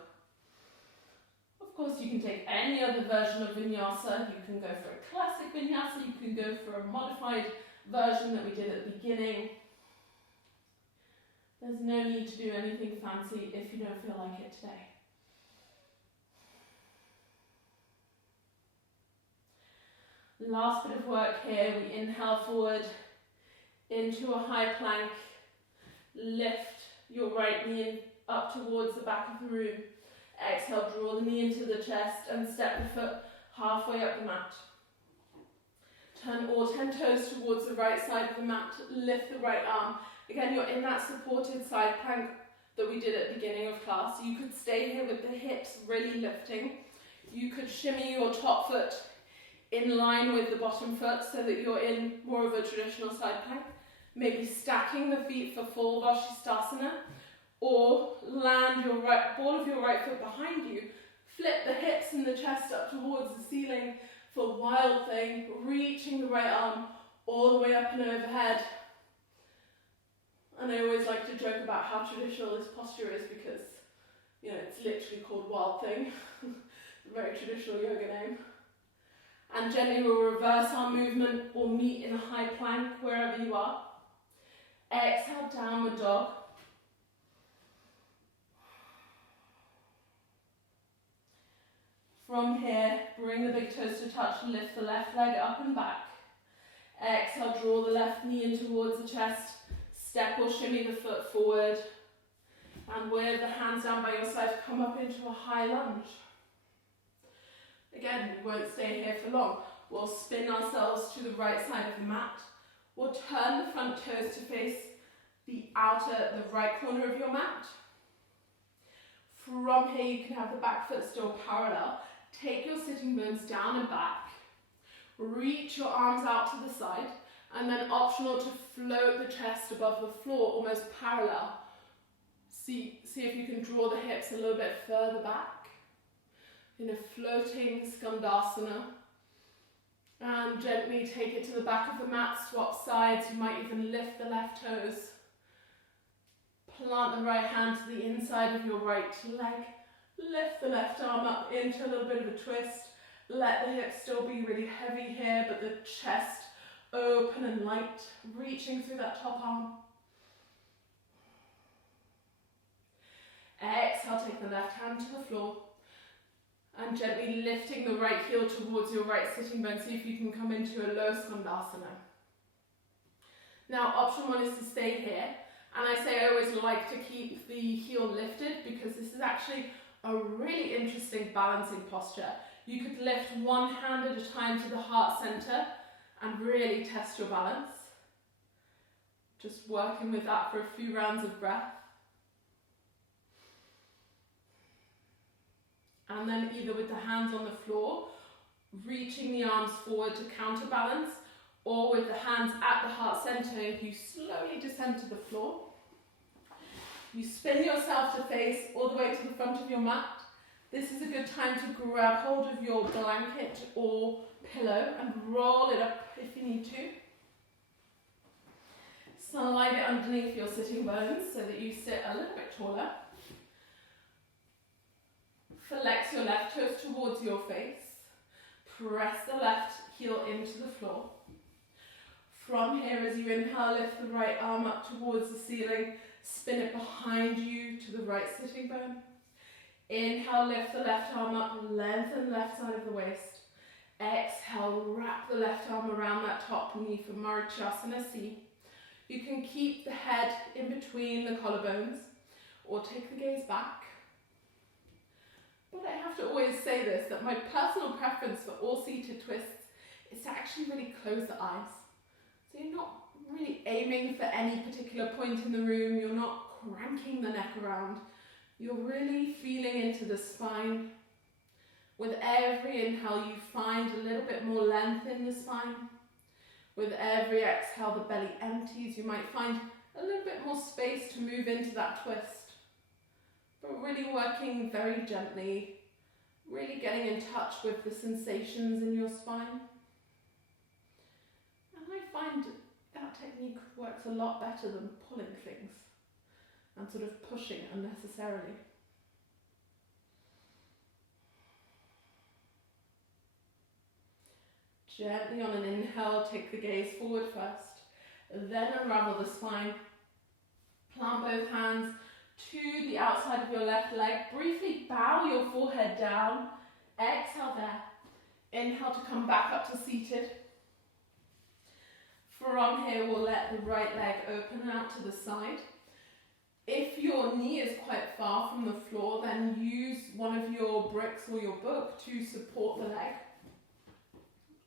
Of course, you can take any other version of vinyasa. You can go for a classic vinyasa, you can go for a modified version that we did at the beginning. There's no need to do anything fancy if you don't feel like it today. Last bit of work here, we inhale forward into a high plank. Lift your right knee up towards the back of the room. Exhale, draw the knee into the chest and step the foot halfway up the mat. Turn all 10 toes towards the right side of the mat. Lift the right arm. Again, you're in that supported side plank that we did at the beginning of class. You could stay here with the hips really lifting. You could shimmy your top foot in line with the bottom foot so that you're in more of a traditional side plank. Maybe stacking the feet for full Vashisthasana, or land your ball of your right foot behind you. Flip the hips and the chest up towards the ceiling for wild thing, reaching the right arm all the way up and overhead. And I always like to joke about how traditional this posture is because, you know, it's literally called wild thing. Very traditional yoga name. And gently we'll reverse our movement or meet in a high plank wherever you are. Exhale, downward dog. From here, bring the big toes to touch, lift the left leg up and back. Exhale, draw the left knee in towards the chest. Step or shimmy the foot forward. And with the hands down by your side, come up into a high lunge. Again, we won't stay here for long. We'll spin ourselves to the right side of the mat. We'll turn the front toes to face the right corner of your mat. From here, you can have the back foot still parallel. Take your sitting bones down and back. Reach your arms out to the side. And then optional to float the chest above the floor, almost parallel. See if you can draw the hips a little bit further back. In a floating skandasana. And gently take it to the back of the mat, swap sides. You might even lift the left toes. Plant the right hand to the inside of your right leg. Lift the left arm up into a little bit of a twist. Let the hips still be really heavy here, but the chest open and light, reaching through that top arm. Exhale, take the left hand to the floor. And gently lifting the right heel towards your right sitting bone. See if you can come into a low skandasana. Now, option one is to stay here. And I say I always like to keep the heel lifted because this is actually a really interesting balancing posture. You could lift one hand at a time to the heart center and really test your balance. Just working with that for a few rounds of breath. And then either with the hands on the floor, reaching the arms forward to counterbalance, or with the hands at the heart center, you slowly descend to the floor. You spin yourself to face all the way to the front of your mat. This is a good time to grab hold of your blanket or pillow and roll it up if you need to. Slide it underneath your sitting bones so that you sit a little bit taller. Flex your left toes towards your face. Press the left heel into the floor. From here, as you inhale, lift the right arm up towards the ceiling. Spin it behind you to the right sitting bone. Inhale, lift the left arm up, lengthen the left side of the waist. Exhale, wrap the left arm around that top knee for Marichasana C. You can keep the head in between the collarbones or take the gaze back. But I have to always say this, that my personal preference for all seated twists is to actually really close the eyes. So you're not really aiming for any particular point in the room, you're not cranking the neck around, you're really feeling into the spine. With every inhale you find a little bit more length in the spine. With every exhale the belly empties, you might find a little bit more space to move into that twist. But really working very gently, really getting in touch with the sensations in your spine. And I find that technique works a lot better than pulling things and sort of pushing unnecessarily. Gently on an inhale, take the gaze forward first, then unravel the spine. Plant both hands to the outside of your left leg. Briefly bow your forehead down. Exhale there. Inhale to come back up to seated. From here, we'll let the right leg open out to the side. If your knee is quite far from the floor, then use one of your bricks or your book to support the leg.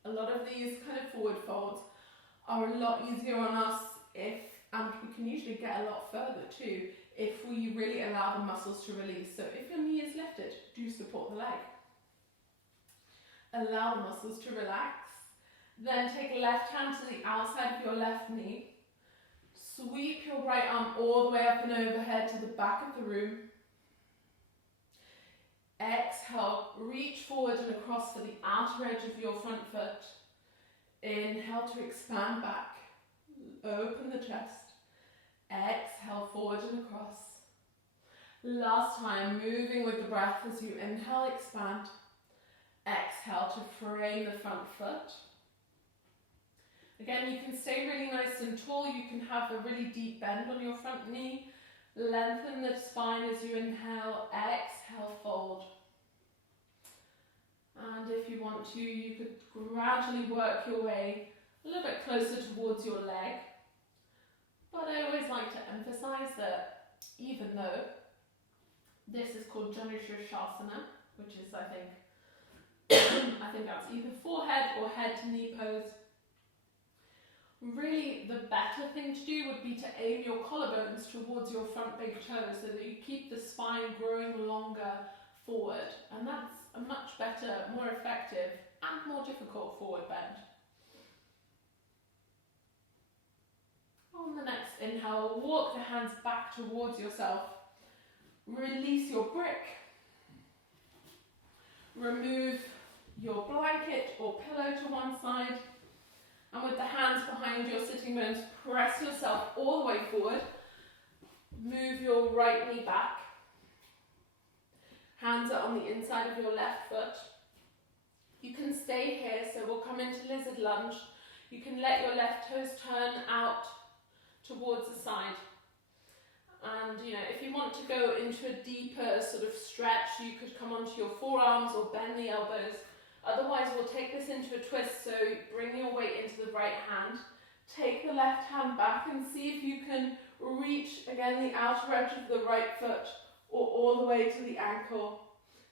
A lot of these kind of forward folds are a lot easier on us and we can usually get a lot further too if we really allow the muscles to release. So if your knee is lifted, do support the leg. Allow the muscles to relax. Then take left hand to the outside of your left knee. Sweep your right arm all the way up and overhead to the back of the room. Exhale, reach forward and across to the outer edge of your front foot. Inhale to expand back. Open the chest. Exhale, forward and across. Last time, moving with the breath as you inhale, expand. Exhale to frame the front foot. Again, you can stay really nice and tall. You can have a really deep bend on your front knee. Lengthen the spine as you inhale. Exhale, fold. And if you want to, you could gradually work your way a little bit closer towards your leg. But I always like to emphasize that even though this is called Jala, which is, I think that's either forehead or head to knee pose. Really, the better thing to do would be to aim your collarbones towards your front big toe so that you keep the spine growing longer forward. And that's a much better, more effective and more difficult forward bend. On the next inhale, walk the hands back towards yourself. Release your brick. Remove your blanket or pillow to one side. And with the hands behind your sitting bones, press yourself all the way forward. Move your right knee back. Hands are on the inside of your left foot. You can stay here, so we'll come into lizard lunge. You can let your left toes turn out towards the side. And if you want to go into a deeper sort of stretch, you could come onto your forearms or bend the elbows. Otherwise, we'll take this into a twist, so bring your weight into the right hand. Take the left hand back and see if you can reach, again, the outer edge of the right foot or all the way to the ankle.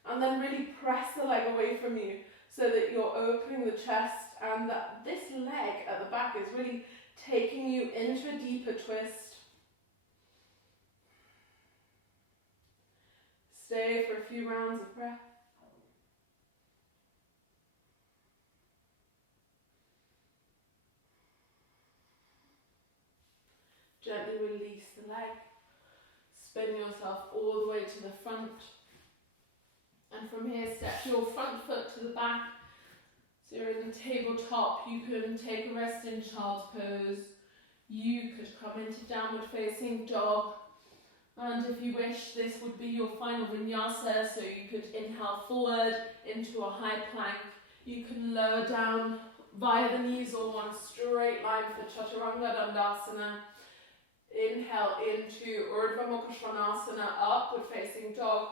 And then really press the leg away from you so that you're opening the chest and that this leg at the back is really taking you into a deeper twist. Stay for a few rounds of breath. Gently release the leg. Spin yourself all the way to the front. And from here, step your front foot to the back. So you're in the tabletop. You can take a rest in child's pose. You could come into downward facing dog. And if you wish, this would be your final vinyasa. So you could inhale forward into a high plank. You can lower down via the knees or one straight line for Chaturanga Dandasana. Inhale into Urdhva Mukha Svanasana, upward facing dog.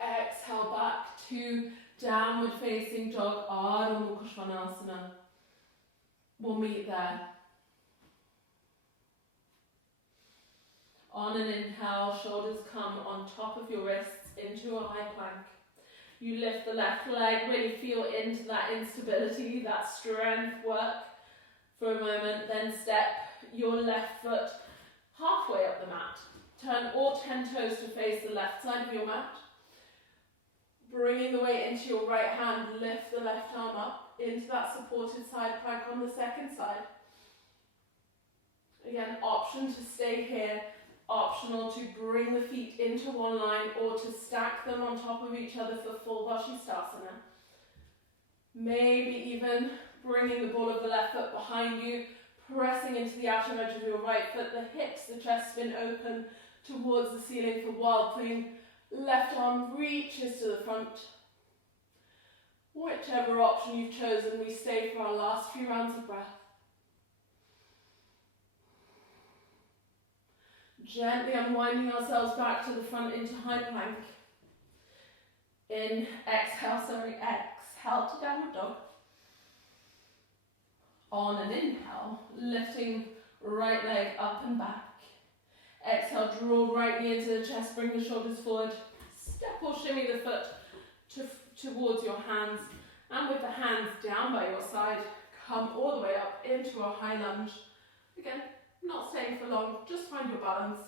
Exhale back to downward facing dog, Ardha Mukha Svanasana. We'll meet there. On an inhale, shoulders come on top of your wrists into a high plank. You lift the left leg, really feel into that instability, that strength work for a moment. Then step your left foot halfway up the mat. Turn all 10 toes to face the left side of your mat. Bringing the weight into your right hand, lift the left arm up into that supported side plank on the second side. Again, option to stay here, optional to bring the feet into one line or to stack them on top of each other for full Vashisthasana. Maybe even bringing the ball of the left foot behind you, pressing into the outer edge of your right foot, the hips, the chest spin open towards the ceiling for wild clean. Left arm reaches to the front. Whichever option you've chosen, we stay for our last few rounds of breath. Gently unwinding ourselves back to the front into high plank. Exhale to downward dog. On an inhale, lifting right leg up and back. Exhale, draw right knee into the chest, bring the shoulders forward. Step or shimmy the foot towards your hands. And with the hands down by your side, come all the way up into a high lunge. Again, not staying for long, just find your balance.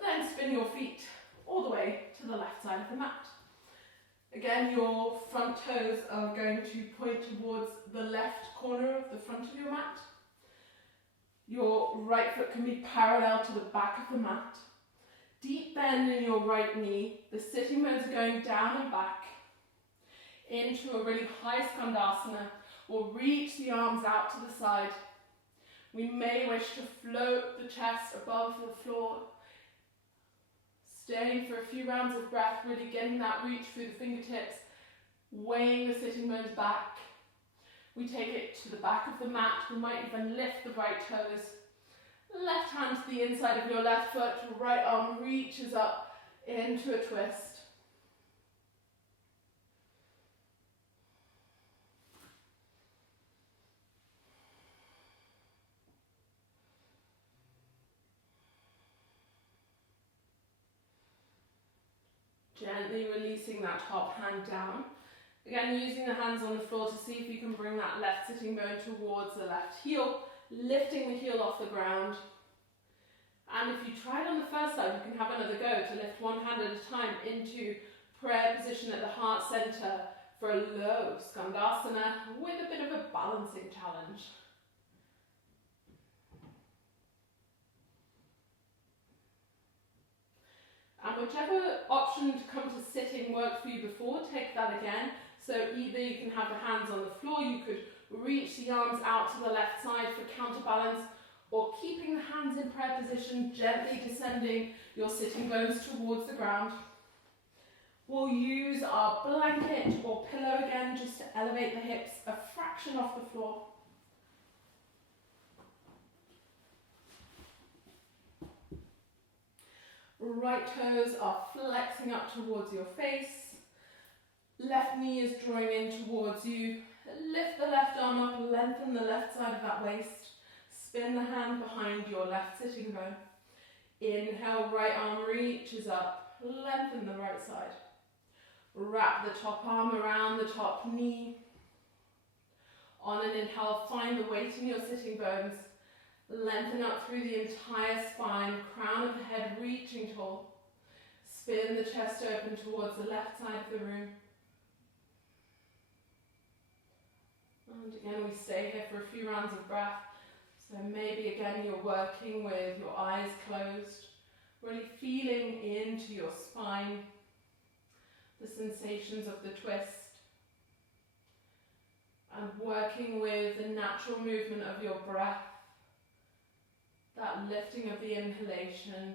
Then spin your feet all the way to the left side of the mat. Again, your front toes are going to point towards the left corner of the front of your mat. Your right foot can be parallel to the back of the mat. Deep bend in your right knee. The sitting bones are going down and back into a really high skandasana. We'll reach the arms out to the side. We may wish to float the chest above the floor. Staying for a few rounds of breath, really getting that reach through the fingertips, weighing the sitting bones back. We take it to the back of the mat. We might even lift the right toes. Left hand to the inside of your left foot. Right arm reaches up into a twist. Gently releasing that top hand down. Again, using the hands on the floor to see if you can bring that left sitting bone towards the left heel, lifting the heel off the ground. And if you tried on the first side, you can have another go to lift one hand at a time into prayer position at the heart center for a low skandasana with a bit of a balancing challenge. And whichever option to come to sitting worked for you before, take that again. So either you can have the hands on the floor, you could reach the arms out to the left side for counterbalance, or keeping the hands in prayer position, gently descending your sitting bones towards the ground. We'll use our blanket or pillow again just to elevate the hips a fraction off the floor. Right toes are flexing up towards your face. Left knee is drawing in towards you. Lift the left arm up, lengthen the left side of that waist. Spin the hand behind your left sitting bone. Inhale, right arm reaches up. Lengthen the right side. Wrap the top arm around the top knee. On an inhale, find the weight in your sitting bones. Lengthen up through the entire spine, crown of the head reaching tall. Spin the chest open towards the left side of the room. And again, we stay here for a few rounds of breath. So maybe again you're working with your eyes closed, really feeling into your spine, the sensations of the twist, and working with the natural movement of your breath, that lifting of the inhalation,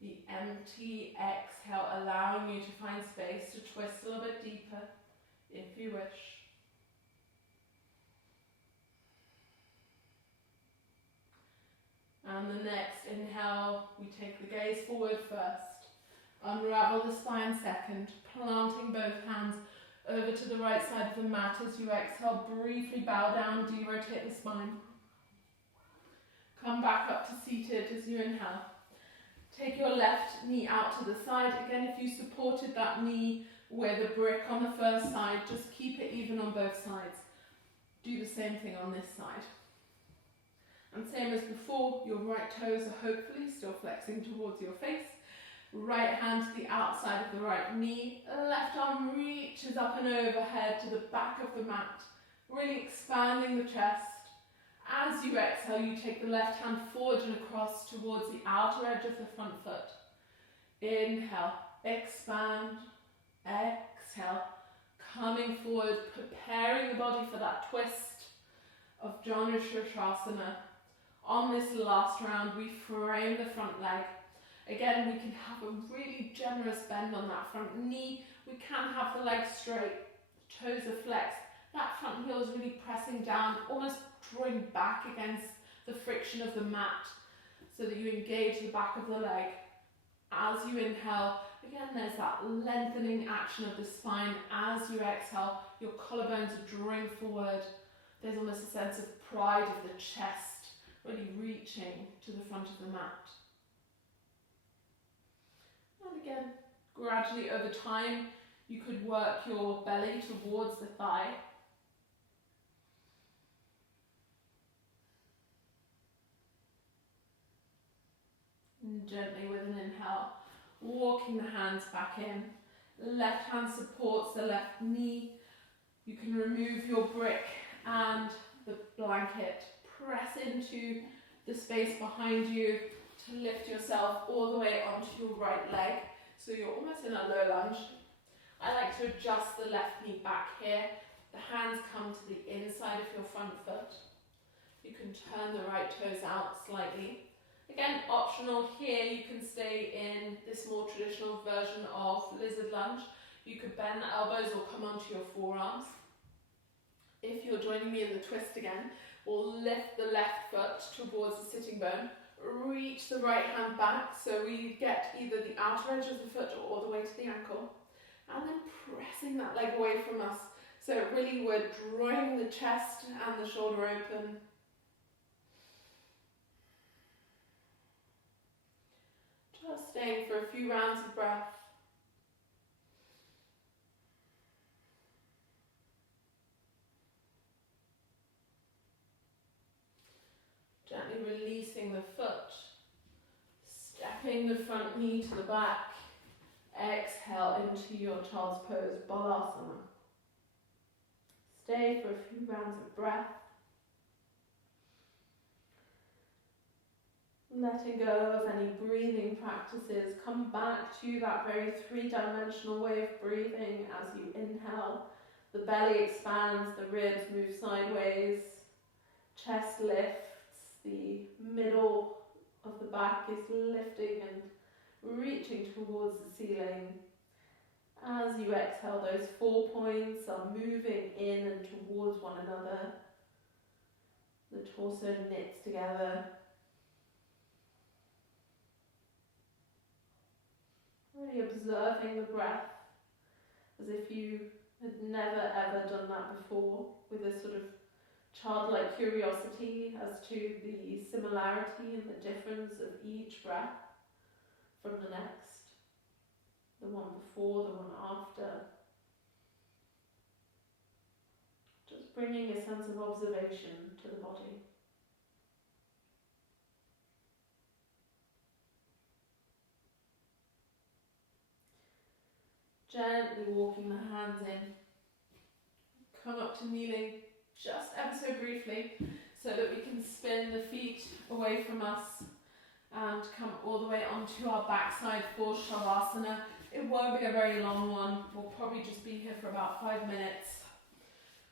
the empty exhale, allowing you to find space to twist a little bit deeper if you wish. And the next inhale, we take the gaze forward first. Unravel the spine second, planting both hands over to the right side of the mat as you exhale. Briefly bow down, derotate the spine. Come back up to seated as you inhale. Take your left knee out to the side. Again, if you supported that knee with a brick on the first side, just keep it even on both sides. Do the same thing on this side. And same as before, your right toes are hopefully still flexing towards your face. Right hand to the outside of the right knee. Left arm reaches up and overhead to the back of the mat, really expanding the chest. As you exhale, you take the left hand forward and across towards the outer edge of the front foot. Inhale, expand, exhale, coming forward, preparing the body for that twist of Jala. On this last round, we frame the front leg. Again, we can have a really generous bend on that front knee. We can have the leg straight, toes are flexed. That front heel is really pressing down, almost drawing back against the friction of the mat so that you engage the back of the leg. As you inhale, again, there's that lengthening action of the spine. As you exhale, your collarbones are drawing forward. There's almost a sense of pride of the chest, really reaching to the front of the mat. And again, gradually over time, you could work your belly towards the thigh. And gently with an inhale, walking the hands back in. Left hand supports the left knee. You can remove your brick and the blanket. Press into the space behind you to lift yourself all the way onto your right leg. So you're almost in a low lunge. I like to adjust the left knee back here. The hands come to the inside of your front foot. You can turn the right toes out slightly. Again, optional here, you can stay in this more traditional version of lizard lunge. You could bend the elbows or come onto your forearms. If you're joining me in the twist again, we'll lift the left foot towards the sitting bone, reach the right hand back so we get either the outer edge of the foot or all the way to the ankle, and then pressing that leg away from us. So really we're drawing the chest and the shoulder open. Just staying for a few rounds of breath. Gently releasing the foot, stepping the front knee to the back. Exhale into your child's pose, Balasana. Stay for a few rounds of breath. Letting go of any breathing practices, come back to that very three-dimensional way of breathing as you inhale. The belly expands, the ribs move sideways, chest lifts, the middle of the back is lifting and reaching towards the ceiling. As you exhale, those 4 points are moving in and towards one another. The torso knits together. Really observing the breath as if you had never ever done that before, with a sort of childlike curiosity as to the similarity and the difference of each breath from the next, the one before, the one after. Just bringing a sense of observation to the body. Gently walking the hands in. Come up to kneeling just ever so briefly so that we can spin the feet away from us and come all the way onto our backside for Shavasana. It won't be a very long one. We'll probably just be here for about 5 minutes.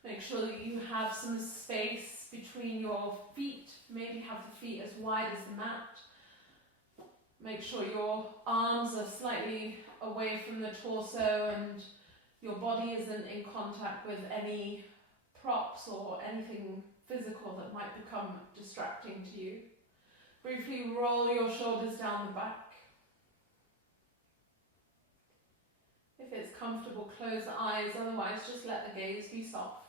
Make sure that you have some space between your feet. Maybe have the feet as wide as the mat. Make sure your arms are slightly away from the torso and your body isn't in contact with any props or anything physical that might become distracting to you. Briefly roll your shoulders down the back. If it's comfortable, close the eyes, otherwise just let the gaze be soft.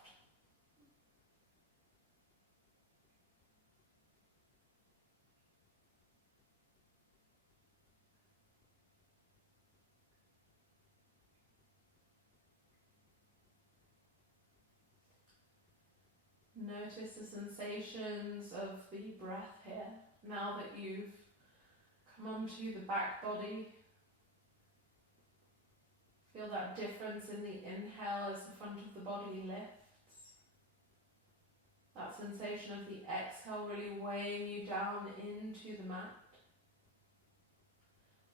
Notice the sensations of the breath here. Now that you've come onto the back body, feel that difference in the inhale as the front of the body lifts. That sensation of the exhale really weighing you down into the mat.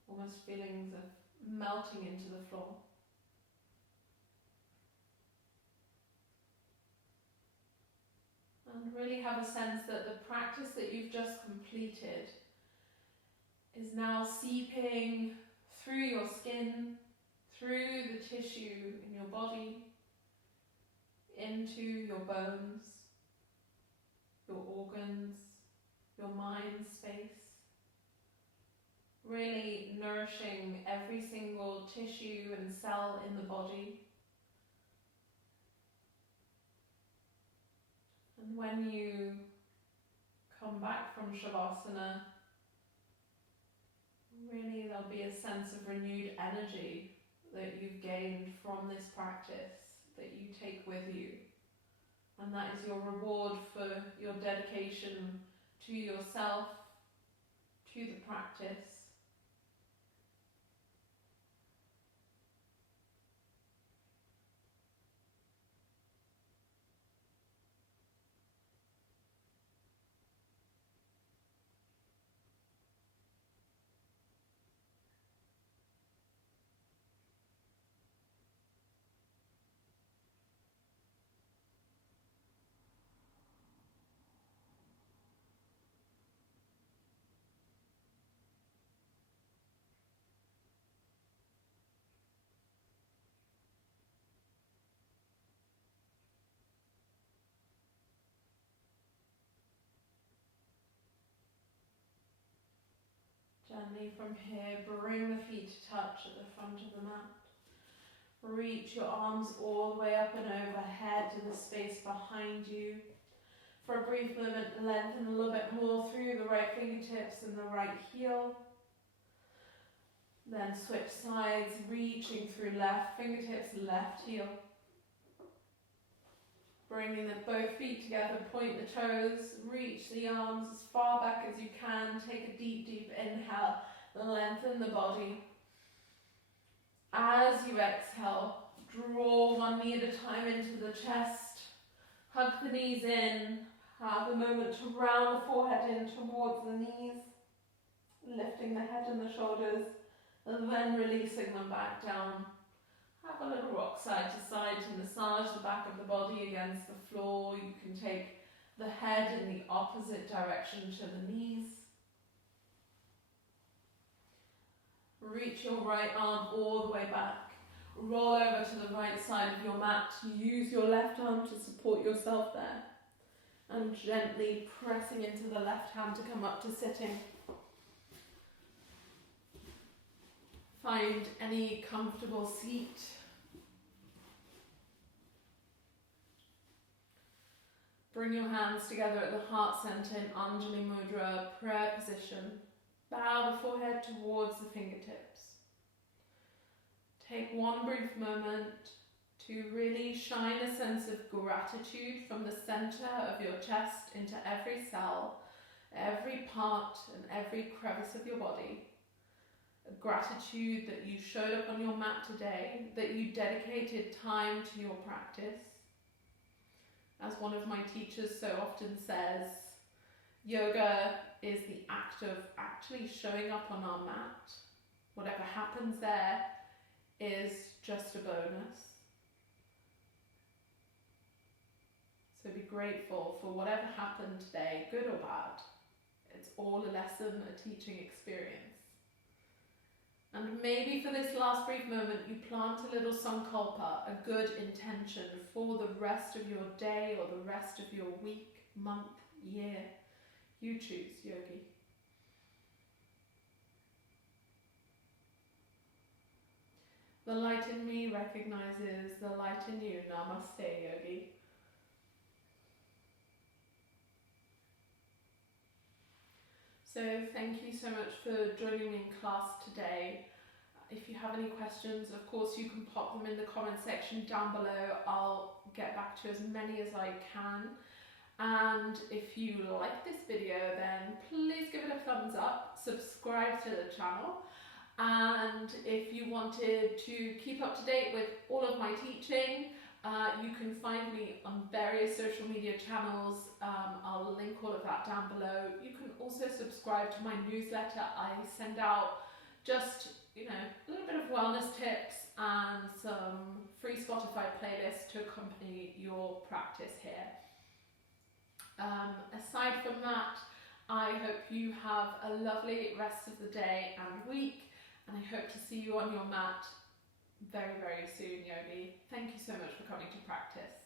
Almost feelings of melting into the floor. And really have a sense that the practice that you've just completed is now seeping through your skin, through the tissue in your body, into your bones, your organs, your mind space. Really nourishing every single tissue and cell in the body. And when you come back from Shavasana, really there'll be a sense of renewed energy that you've gained from this practice that you take with you. And that is your reward for your dedication to yourself, to the practice. Gently from here, bring the feet to touch at the front of the mat. Reach your arms all the way up and overhead to the space behind you. For a brief moment, lengthen a little bit more through the right fingertips and the right heel. Then switch sides, reaching through left fingertips, left heel. Bringing both feet together, point the toes, reach the arms as far back as you can. Take a deep, deep inhale, lengthen the body. As you exhale, draw one knee at a time into the chest. Hug the knees in. Have a moment to round the forehead in towards the knees. Lifting the head and the shoulders, and then releasing them back down. Have a little rock side to side to massage the back of the body against the floor. You can take the head in the opposite direction to the knees. Reach your right arm all the way back. Roll over to the right side of your mat. Use your left arm to support yourself there. And gently pressing into the left hand to come up to sitting. Find any comfortable seat. Bring your hands together at the heart center in Anjali Mudra, prayer position. Bow the forehead towards the fingertips. Take one brief moment to really shine a sense of gratitude from the center of your chest into every cell, every part and every crevice of your body. A gratitude that you showed up on your mat today, that you dedicated time to your practice. As one of my teachers so often says, yoga is the act of actually showing up on our mat. Whatever happens there is just a bonus. So be grateful for whatever happened today, good or bad. It's all a lesson, a teaching experience. And maybe for this last brief moment, you plant a little sankalpa, a good intention for the rest of your day or the rest of your week, month, year. You choose, yogi. The light in me recognizes the light in you. Namaste, yogi. So thank you so much for joining me in class today. If you have any questions, of course you can pop them in the comment section down below. I'll get back to as many as I can. And if you like this video, then please give it a thumbs up, subscribe to the channel. And if you wanted to keep up to date with all of my teaching, you can find me on various social media channels. I'll link all of that down below. You can also subscribe to my newsletter. I send out just, a little bit of wellness tips and some free Spotify playlists to accompany your practice here. Aside from that, I hope you have a lovely rest of the day and week, and I hope to see you on your mat very, very soon, Yogi. Thank you so much for coming to practice.